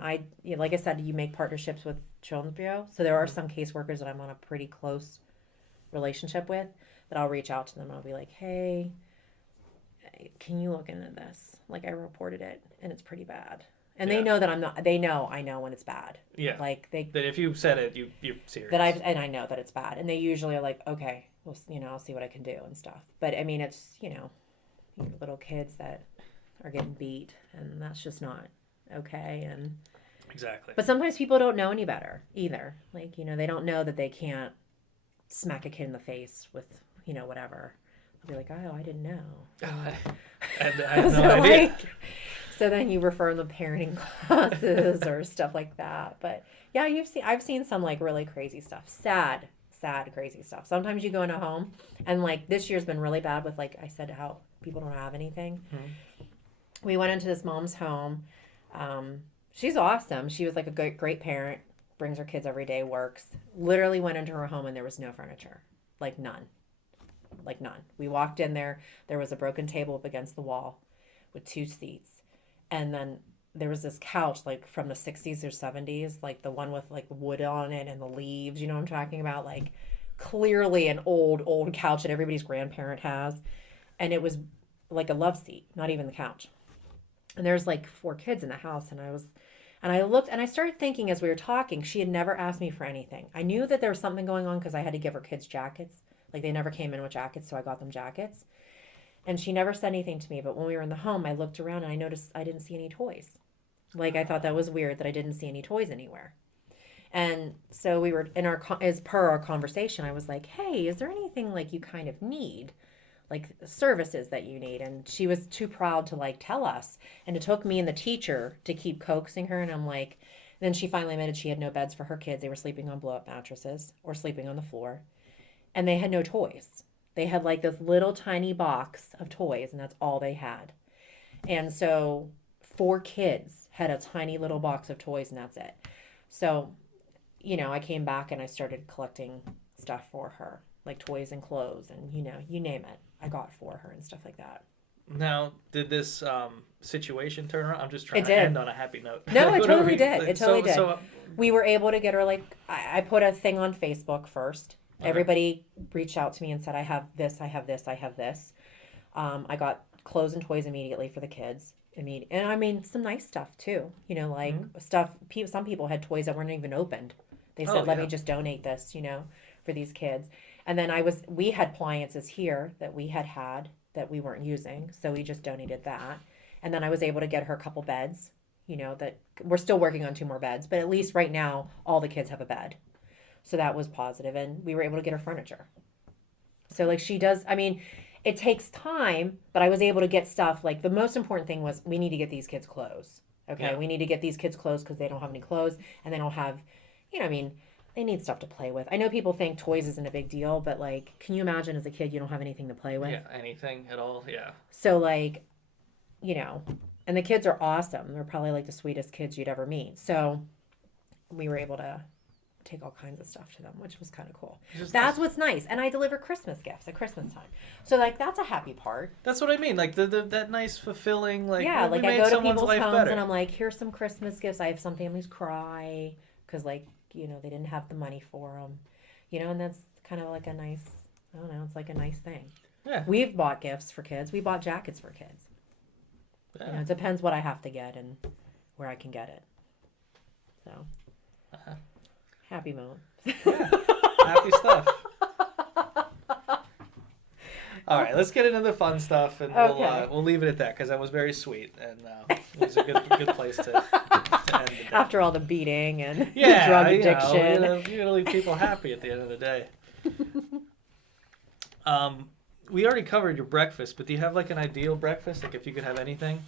like I said, you make partnerships with Children's Bureau. So there are some caseworkers that I'm on a pretty close relationship with that I'll reach out to them and I'll be like, hey, can you look into this? Like, I reported it and it's pretty bad. And they know that I'm not, I know when it's bad. Yeah. Like, that if you said it, you're serious. And I know that it's bad. And they usually are like, okay, well, I'll see what I can do and stuff. But I mean, it's, your little kids that are getting beat, and that's just not okay. And exactly. But sometimes people don't know any better either. Like, they don't know that they can't smack a kid in the face with, whatever. They'll be like, oh, I didn't know. I had no idea. So then you refer them to parenting classes or stuff like that. But yeah, I've seen some like really crazy stuff. Sad, crazy stuff. Sometimes you go in a home, and like this year's been really bad with, like I said, how people don't have anything. Mm-hmm. We went into this mom's home. She's awesome. She was like a great parent, brings her kids every day, works. Literally went into her home and there was no furniture. Like none. We walked in there. There was a broken table up against the wall with 2 seats. And then there was this couch, like from the 60s or 70s, like the one with like wood on it and the leaves, you know what I'm talking about? Like clearly an old couch that everybody's grandparent has. And it was like a love seat, not even the couch. And there's like 4 kids in the house. And I looked and I started thinking as we were talking, she had never asked me for anything. I knew that there was something going on because I had to give her kids jackets. Like they never came in with jackets, so I got them jackets. And she never said anything to me. But when we were in the home, I looked around and I noticed I didn't see any toys. Like I thought that was weird that I didn't see any toys anywhere. And so we were as per our conversation, I was like, hey, is there anything like you kind of need? Like services that you need? And she was too proud to like tell us. And it took me and the teacher to keep coaxing her. And I'm like, then she finally admitted she had no beds for her kids. They were sleeping on blow-up mattresses or sleeping on the floor. And they had no toys. They had like this little tiny box of toys, and that's all they had. And so 4 kids had a tiny little box of toys, and that's it. So, I came back and I started collecting stuff for her, like toys and clothes and, you name it. I got for her and stuff like that. Now, did this situation turn around? I'm just trying to end on a happy note. No, it totally did. It totally did. So, we were able to get her, like, I put a thing on Facebook first. Okay. Everybody reached out to me and said, I have this, I have this, I have this. I got clothes and toys immediately for the kids. And I mean, some nice stuff too. Stuff, some people had toys that weren't even opened. They said, let me just donate this, for these kids. And then we had appliances here that we had that we weren't using. So we just donated that. And then I was able to get her a couple beds, that we're still working on 2 more beds, but at least right now all the kids have a bed. So that was positive, and we were able to get her furniture. So like she does, I mean, it takes time, but I was able to get stuff. Like the most important thing was we need to get these kids clothes. Okay. Yeah. We need to get these kids clothes because they don't have any clothes and they don't have, they need stuff to play with. I know people think toys isn't a big deal, but like, can you imagine as a kid, you don't have anything to play with? Yeah, anything at all. Yeah. So like, and the kids are awesome. They're probably like the sweetest kids you'd ever meet. So we were able to take all kinds of stuff to them, which was kind of cool. That's what's nice. And I deliver Christmas gifts at Christmas time. So like that's a happy part. That's what I mean. Like that nice fulfilling like yeah, we like I made go to someone's people's life homes better. and I'm like, here's some Christmas gifts. I have some families cry because like, they didn't have the money for them. And that's kind of like a nice, I don't know, it's like a nice thing. Yeah. We've bought gifts for kids. We bought jackets for kids. Yeah. It depends what I have to get and where I can get it. So, happy moment. Yeah. Happy stuff. All right, let's get into the fun stuff, and we'll leave it at that because that was very sweet, and it was a good place to end the day. After all the beating and drug addiction. You gotta leave people happy at the end of the day. We already covered your breakfast, but do you have like an ideal breakfast? Like if you could have anything?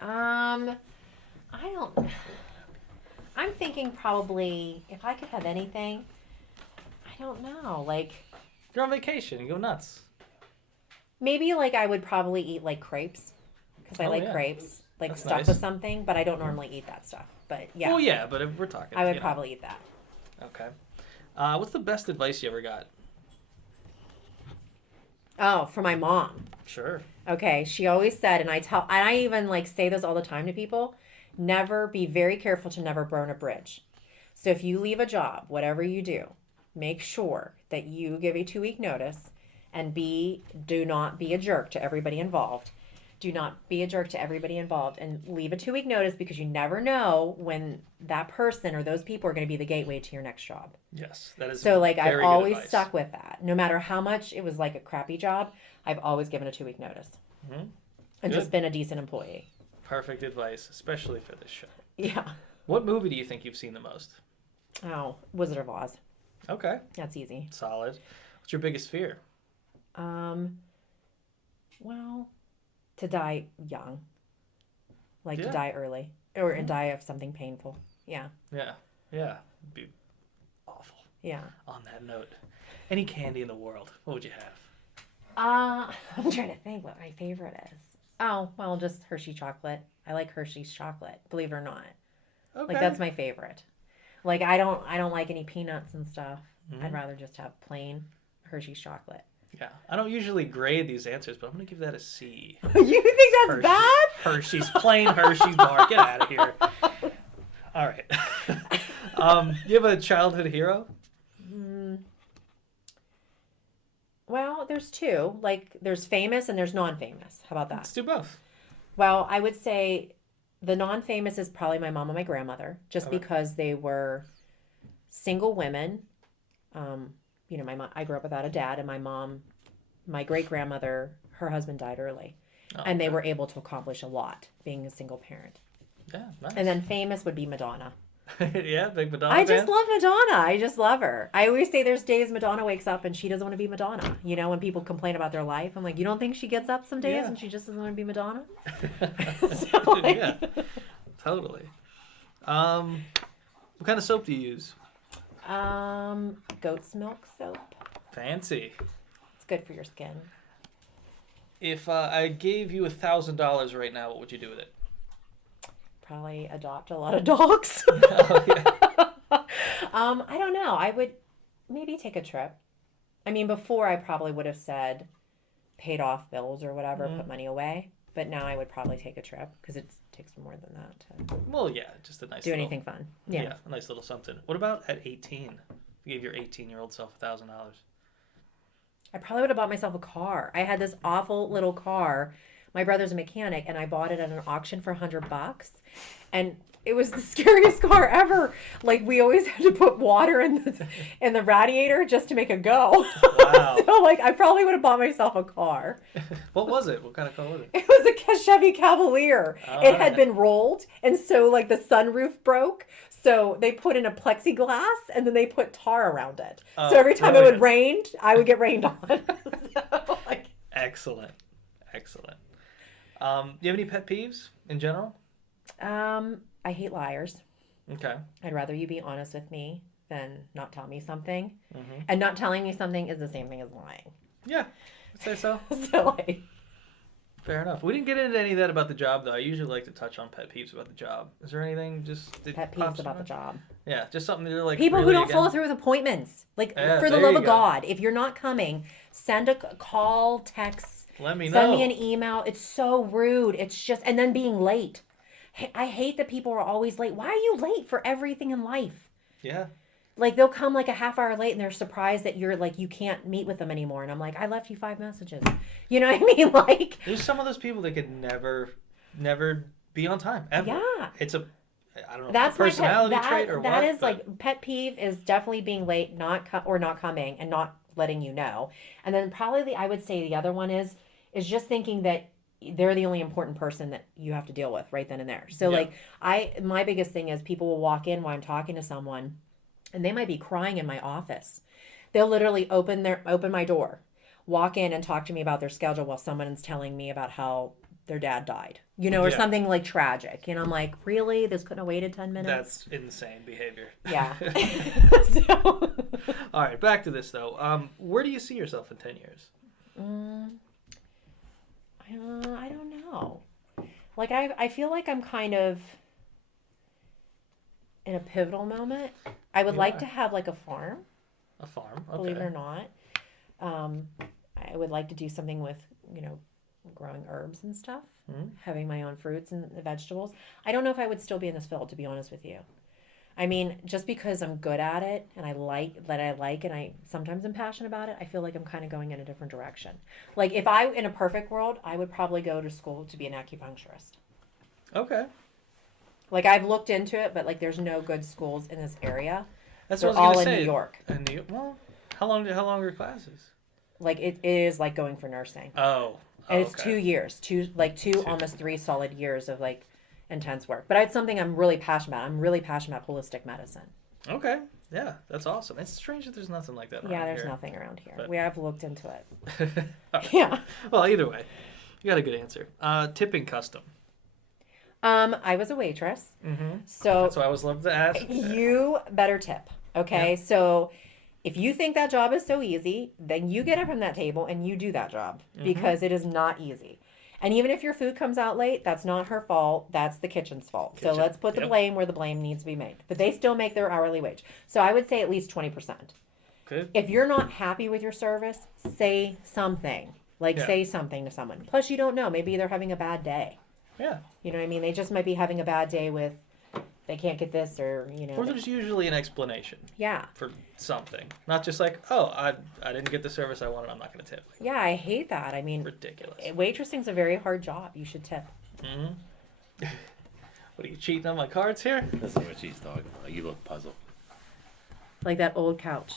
I don't. I'm thinking probably if I could have anything. I don't know. Like You're on vacation. You go nuts. maybe like I would probably eat like crepes because I Oh, like yeah. crepes, like That's stuff nice. with something. But I don't normally eat that stuff. But yeah, Well, yeah, but if we're talking. I would probably eat that. Okay. What's the best advice you ever got? Oh, for my mom. Sure. Okay, she always said, and I even like say this all the time to people, be very careful to never burn a bridge. So if you leave a job, whatever you do, make sure that you give a 2-week notice and do not be a jerk to everybody involved. Do not be a jerk to everybody involved and leave a 2-week notice because you never know when that person or those people are going to be the gateway to your next job. Yes, that is So like I've very good always advice. stuck with that. No matter how much it was like a crappy job, I've always given a 2-week notice. Mm-hmm. And Good. just been a decent employee. Perfect advice, especially for this show. Yeah. What movie do you think you've seen the most? Oh, Wizard of Oz. Okay. That's easy. Solid. What's your biggest fear? Well, to die young. Like Yeah. to die early. Or and die of something painful. Yeah. Yeah. Yeah. It'd be awful. Yeah. On that note, any candy in the world, what would you have? I'm trying to think what my favorite is. Oh, well, just Hershey chocolate. I like Hershey's chocolate, believe it or not. Okay. Like that's my favorite. Like I don't like any peanuts and stuff. Mhm. I'd rather just have plain Hershey's chocolate. Yeah. I don't usually grade these answers, but I'm going to give that a C. You think that's Hershey. bad? Hershey's, plain Hershey's bar. Get out of here. All right. You have a childhood hero? Well, there's 2. Like there's famous and there's non-famous. How about that? Let's do both. Well, I would say the non-famous is probably my mom and my grandmother, just Okay. because they were single women. My mom, I grew up without a dad, and my great-grandmother, her husband died early, Oh, and they okay. were able to accomplish a lot being a single parent. Yeah, nice. And then famous would be Madonna. Yeah, big Madonna I just fan? love Madonna. I just love her. I always say there's days Madonna wakes up and she doesn't want to be Madonna. When people complain about their life, I'm like, you don't think she gets up some days Yeah. and she just doesn't want to be Madonna? So, like- Yeah, totally. What kind of soap do you use? Goat's milk soap. Fancy. It's good for your skin. If I gave you $1,000 right now, what would you do with it? Probably adopt a lot of dogs. Oh, yeah. I don't know. I would maybe take a trip. I mean, before I probably would have said paid off bills or whatever, put money away. But now I would probably take a trip because it takes more than that to Well, yeah, just a nice do little, anything fun. Yeah. a nice little something. What about at 18? If you gave your 18-year-old self $1,000. I probably would have bought myself a car. I had this awful little car. My brother's a mechanic, and I bought it at an auction for $100. And it was the scariest car ever. Like we always had to put water in the radiator just to make it go. Wow. So like I probably would have bought myself a car. What was it? What kind of car was it? It was a Chevy Cavalier. All It had right. been rolled, and so like the sunroof broke. So they put in a plexiglass, and then they put tar around it. Oh, So every time it brilliant. would rain, I would get rained on. So, like, Excellent. Excellent. Do you have any pet peeves in general? I hate liars. Okay. I'd rather you be honest with me than not tell me something. Mm-hmm. And not telling me something is the same thing as lying. Yeah, I'd say so. So like, Fair enough. We didn't get into any of that about the job, though. I usually like to touch on pet peeves about the job. Is there anything just that pet pops peeves about in the job. Yeah, just something that you're like People who really don't against? follow through with appointments. Like, Yeah, for the there love you of go. God, if you're not coming, send a call, text, Let me know. send me an email. It's so rude. It's just, and then being late. I hate that people are always late. Why are you late for everything in life? Yeah. Like, they'll come like a half hour late and they're surprised that you're like, you can't meet with them anymore. And I'm like, I left you 5 messages. You know what I mean? Like, There's some of those people that could never be on time, ever. yeah. It's a, I don't know, That's a personality my pet, trait or that what. is like pet peeve is definitely being late, or not coming and not letting you know. And then probably I would say the other one is just thinking that they're the only important person that you have to deal with right then and there. So Yeah. like my biggest thing is people will walk in while I'm talking to someone and they might be crying in my office. They'll literally open my door, walk in and talk to me about their schedule while someone's telling me about how their dad died, or Yeah. something like tragic. And I'm like, really? This couldn't have waited 10 minutes? That's insane behavior. Yeah. So, All right, back to this though. Where do you see yourself in 10 years? I don't know. Like I feel like I'm kind of in a pivotal moment. I would You like are. to have like a farm, A farm. Okay. believe it or not. I would like to do something with, growing herbs and stuff, having my own fruits and vegetables. I don't know if I would still be in this field, to be honest with you. I mean, just because I'm good at it and I like and I sometimes am passionate about it, I feel like I'm kind of going in a different direction. Like if I in a perfect world, I would probably go to school to be an acupuncturist. Okay. Like I've looked into it, but like there's no good schools in this area. That's They're what I was all gonna in say. New York. In New York. Well, how long are your classes? Like it is like going for nursing. Oh. And it's okay. 2 years, two almost 3 solid years of like intense work. But it's something I'm really passionate about. I'm really passionate about holistic medicine. Okay. Yeah, that's awesome. It's strange that there's nothing like that around Yeah, there's here. nothing around here. But- We have looked into it. All right. Yeah. Well, either way, you got a good answer. Tipping custom. I was a waitress. Mm-hmm. So That's what I always love to ask. you better tip. Okay. So if you think that job is so easy, then you get up from that table and you do that job because it is not easy. And even if your food comes out late, that's not her fault. That's the kitchen's fault. So Kitchen, let's put the yep. blame where the blame needs to be made. But they still make their hourly wage. So I would say at least 20%. Good. If you're not happy with your service, say something. Yeah. Say something to someone. Plus, you don't know. Maybe they're having a bad day. Yeah. You know what I mean? They just might be having a bad day with they can't get this or, Or there's usually an explanation yeah. for something. Not just like, oh, I didn't get the service I wanted, I'm not going to tip. Yeah, I hate that. I mean, Ridiculous. waitressing's a very hard job. You should tip. Mm-hmm. What are you cheating on my cards here? This is what she's talking about. You look puzzled. Like that old couch.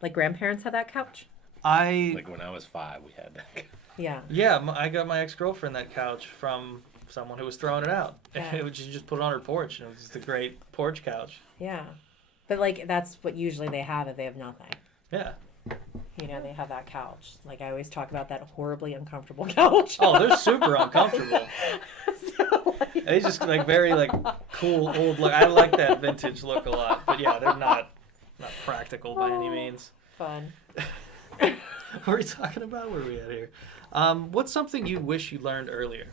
Like grandparents had that couch. Like when I was 5, we had that. Yeah. Yeah, I got my ex-girlfriend that couch from someone who was throwing it out. Yeah. She just put it on her porch, and it was just a great porch couch. Yeah. But like that's what usually they have if they have nothing. Yeah. They have that couch. Like I always talk about that horribly uncomfortable couch. Oh, they're super uncomfortable. So, like, They just like very like cool old look. I like that vintage look a lot, but yeah, they're not practical by any means. fun. What are we talking about? Where are we at here? What's something you wish you learned earlier?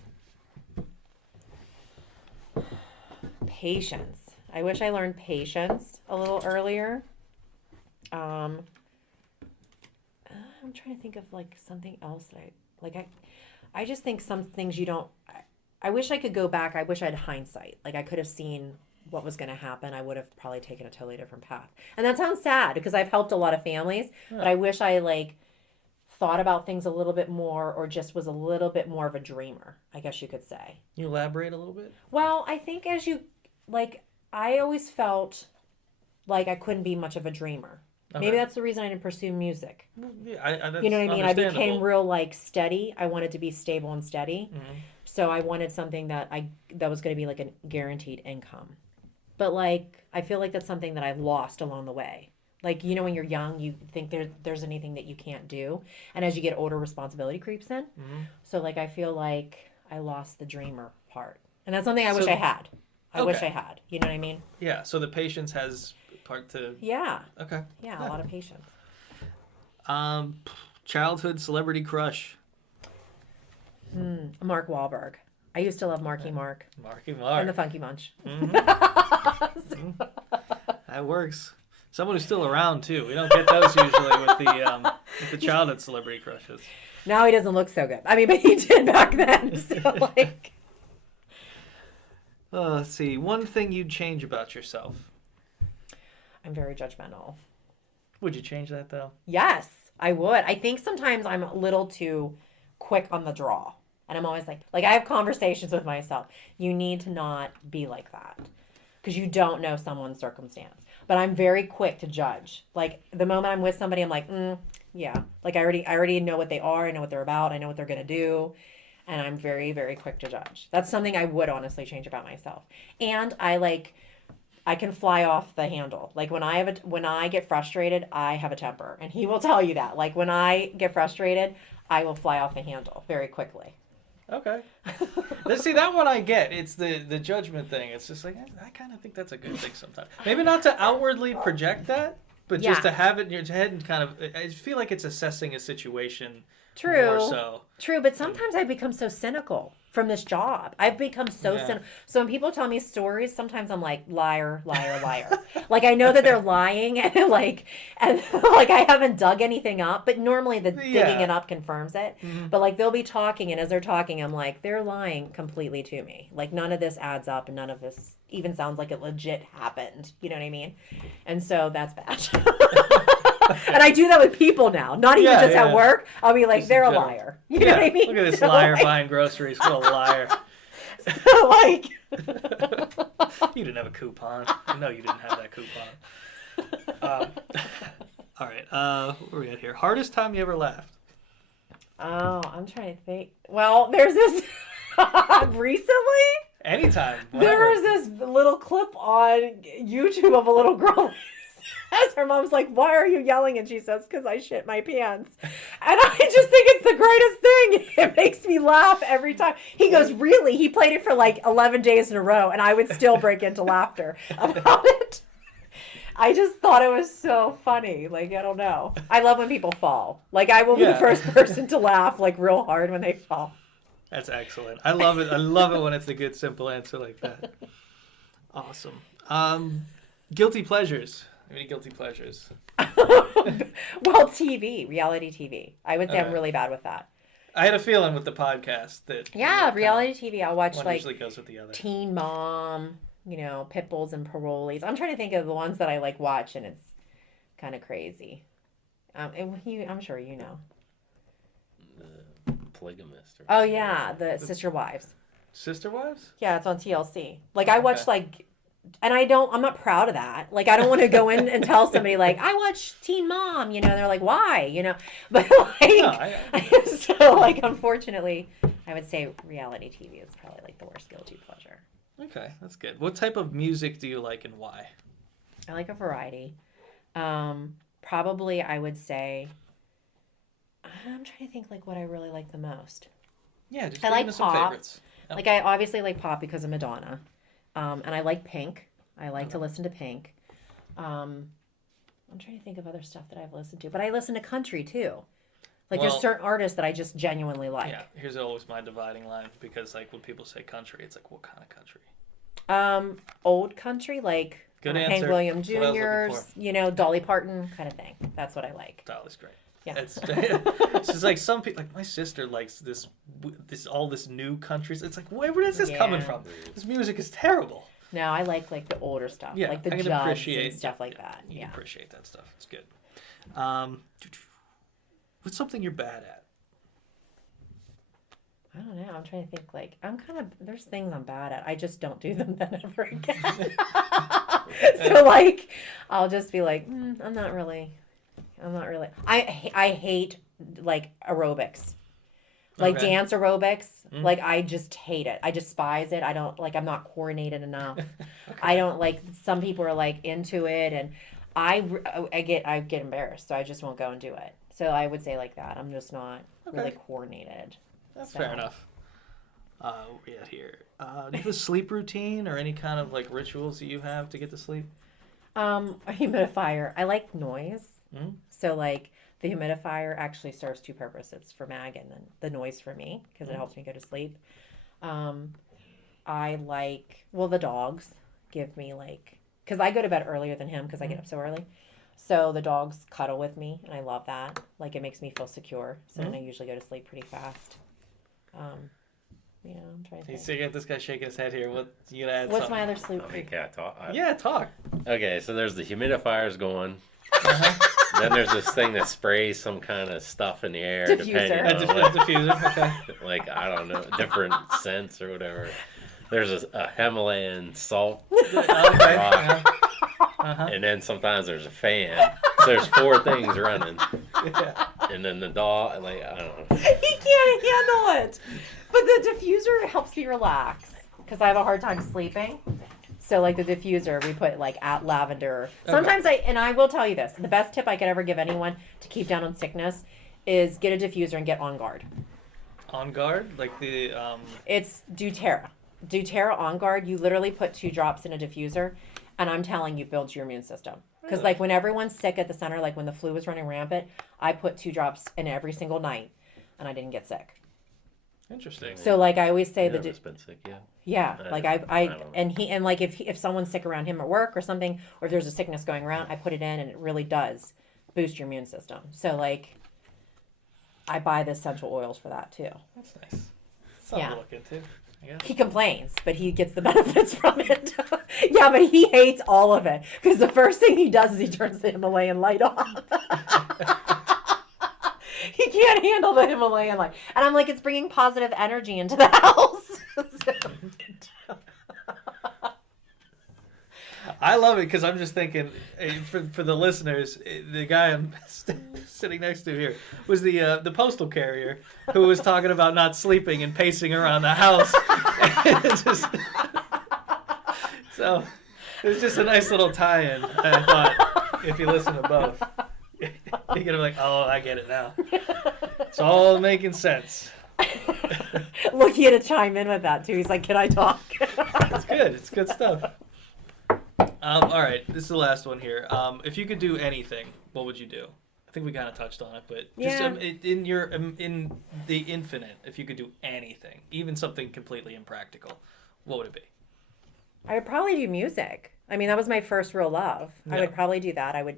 Patience. I wish I learned patience a little earlier. I'm trying to think of like something else that I just think some things you don't. I wish I could go back. I wish I had hindsight. Like I could have seen what was going to happen. I would have probably taken a totally different path. And that sounds sad because I've helped a lot of families, but I wish I like thought about things a little bit more or just was a little bit more of a dreamer, I guess you could say. Can you elaborate a little bit? Well, I think as you like, I always felt like I couldn't be much of a dreamer. Okay. Maybe that's the reason I didn't pursue music. Yeah, that's You know what I mean? I became understandable. real like steady. I wanted to be stable and steady. Mhm. So I wanted something that was going to be like a guaranteed income. But like I feel like that's something that I lost along the way. Like when you're young, you think there's anything that you can't do, and as you get older, responsibility creeps in. Mhm. So like I feel like I lost the dreamer part, and that's something I wish So- I had. I wish Okay. I had. You know what I mean? Yeah, so the patience has part to... Yeah. Okay. Yeah, a lot of patience. Um, childhood celebrity crush. Mark Wahlberg. I used to love Marky Mark Marky and Mark. the Funky Bunch. That works. Someone who's still around too. We don't get those usually with the childhood celebrity crushes. Now he doesn't look so good. I mean, but he did back then. So like, Let's see. One thing you'd change about yourself. I'm very judgmental. Would you change that though? Yes, I would. I think sometimes I'm a little too quick on the draw. And I'm always like I have conversations with myself. You need to not be like that because you don't know someone's circumstance. But I'm very quick to judge. Like the moment I'm with somebody, I'm like, yeah. Like I already know what they are. I know what they're about. I know what they're going to do. And I'm very, very quick to judge. That's something I would honestly change about myself. And I can fly off the handle. Like when I get frustrated, I have a temper, and he will tell you that. Like when I get frustrated, I will fly off the handle very quickly. Okay. See, that one I get. It's the judgment thing. It's just like, I kind of think that's a good thing sometimes. Maybe not to outwardly project that, but just to have it in your head and kind of, I feel like it's assessing a situation more so. True, but sometimes I become so cynical from this job. I've become so cynical. So when people tell me stories, sometimes I'm like, liar, liar, liar. Like I know that they're lying and like I haven't dug anything up, but normally the digging it up confirms it. Mm-hmm. But like they'll be talking and as they're talking, I'm like, they're lying completely to me. Like none of this adds up and none of this even sounds like it legit happened. You know what I mean? And so that's bad. And I do that with people now, not even just at work. I'll be like, just they're a general. liar. You know what I mean? Look at this So, liar like, buying groceries. What a liar. So like, You didn't have a coupon. I know you didn't have that coupon. All right. Where are we at here? Hardest time you ever laughed? oh, I'm trying to think. Well, there's this recently. Anytime. There Whatever. was this little clip on YouTube of a little girl. As her mom's like, why are you yelling? And she says, because I shit my pants. And I just think it's the greatest thing. It makes me laugh every time. He goes, really? He played it for like 11 days in a row, and I would still break into laughter about it. I just thought it was so funny. Like, I don't know. I love when people fall. Like, I will be the first person to laugh, like, real hard when they fall. That's excellent. I love it. I love it when it's a good, simple answer like that. Awesome. Guilty pleasures. Any guilty pleasures? Well, TV, reality TV. I would say I'm Okay. really bad with that. I had a feeling with the podcast that Yeah, reality TV. I'll watch one like usually goes with the other. Teen Mom, Pit Bulls and Parolees. I'm trying to think of the ones that I like watch, and it's kind of crazy. I'm sure you know. The polygamist. Or Oh yeah, the Sister Wives. Sister Wives? Yeah, it's on TLC. Like I watch and I'm not proud of that. Like I don't want to go in and tell somebody like I watch Teen Mom. They're like why? But like so like unfortunately, I would say reality TV is probably like the worst guilty pleasure. Okay, that's good. What type of music do you like and why? I like a variety. Probably I would say I'm trying to think like what I really like the most. Yeah, just I give like me some pop. favorites. Yep. Like I obviously like pop because of Madonna. And I like Pink. I like to listen to Pink. I'm trying to think of other stuff that I've listened to, but I listen to country too. Like there's certain artists that I just genuinely like. Yeah, here's always my dividing line because like when people say country, it's like what kind of country? Old country like Good Hank answer. Williams That's what I was looking Jr.'s, Dolly Parton kind of thing. That's what I like. Dolly's great. Yeah. It's just like some people, like my sister likes this all this new countries. It's like where is this coming from? This music is terrible. No, I like the older stuff, Yeah, like the I can Judds appreciate and stuff like that. You Yeah. can appreciate that stuff. It's good. What's something you're bad at? I don't know. I'm trying to think. Like, there's things I'm bad at. I just don't do them then ever again. So like, I'll just be like, I'm not really. I hate like aerobics, like Okay. dance aerobics. Like I just hate it. I despise it. I don't like. I'm not coordinated enough. I don't like. Some people are like into it, and I get embarrassed, so I just won't go and do it. So I would say like that. I'm just not really coordinated. That's So. fair enough. Where we at here? Do you have a sleep routine or any kind of like rituals that you have to get to sleep? A humidifier. I like noise. Mm-hmm. So like the humidifier actually serves two purposes for Mag and then the noise for me because it helps me go to sleep. I like, well, the dogs give me like, because I go to bed earlier than him because I get up so early. So the dogs cuddle with me and I love that. Like it makes me feel secure. So then I usually go to sleep pretty fast. I'm trying to You think. see, you got this guy shaking his head here. What you gonna add? What's something? my other sleep? I mean, can I talk? Yeah, talk. Okay, so there's the humidifiers going. Uh-huh. Then there's this thing that sprays some kind of stuff in the air. Diffuser. Depending A on diffuser. Okay. like, I don't know, different scents or whatever. There's a Himalayan salt Okay. rock. Uh-huh. And then sometimes there's a fan. So there's 4 things running. Yeah. And then the dog, like, I don't know. He can't handle it. But the diffuser helps me relax because I have a hard time sleeping. So like the diffuser, we put like at lavender. Sometimes I will tell you this, the best tip I could ever give anyone to keep down on sickness is get a diffuser and get On Guard. On Guard, like the It's doTERRA. doTERRA On Guard, you literally put 2 drops in a diffuser and I'm telling you, builds your immune system. Because like when everyone's sick at the center, like when the flu was running rampant, I put 2 drops in every single night and I didn't get sick. Interesting. So like I always say You've the never been sick yet? yeah, I- like I I don't- and like if someone's sick around him at work or something, or if there's a sickness going around, I put it in and it really does boost your immune system. So like I buy the essential oils for that too. That's nice. Something Yeah. to look into, I guess. He complains, but he gets the benefits from it. Yeah, but he hates all of it because the first thing he does is he turns the Himalayan light off. He can't handle the Himalayan light. And I'm like, it's bringing positive energy into the house. I love it because I'm just thinking, for the listeners, the guy I'm sitting next to here was the postal carrier who was talking about not sleeping and pacing around the house. It's just, so it was just a nice little tie-in. I thought if you listen to both, you're gonna be like, oh, I get it now. It's all making sense. Look, he had to chime in with that too. He's like, can I talk? It's good. It's good stuff. All right, this is the last one here. If you could do anything, what would you do? I think we kind of touched on it, but just Yeah. in the infinite, if you could do anything, even something completely impractical, what would it be? I would probably do music. I mean, that was my first real love. I Yeah. would probably do that. I would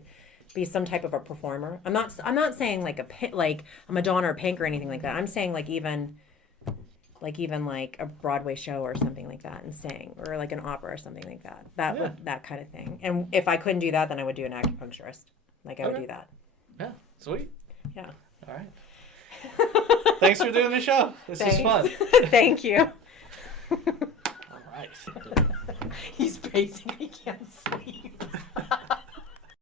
be some type of a performer. I'm not saying like like a Madonna or Pink or anything like that. I'm saying like even like a Broadway show or something like that and sing, or like an opera or something like that. That kind of thing. And if I couldn't do that, then I would do an acupuncturist. Like I would Okay. do that. Yeah, sweet. Yeah. All right. Thanks for doing the show. This is fun. Thank you. All right. He's pacing. He can't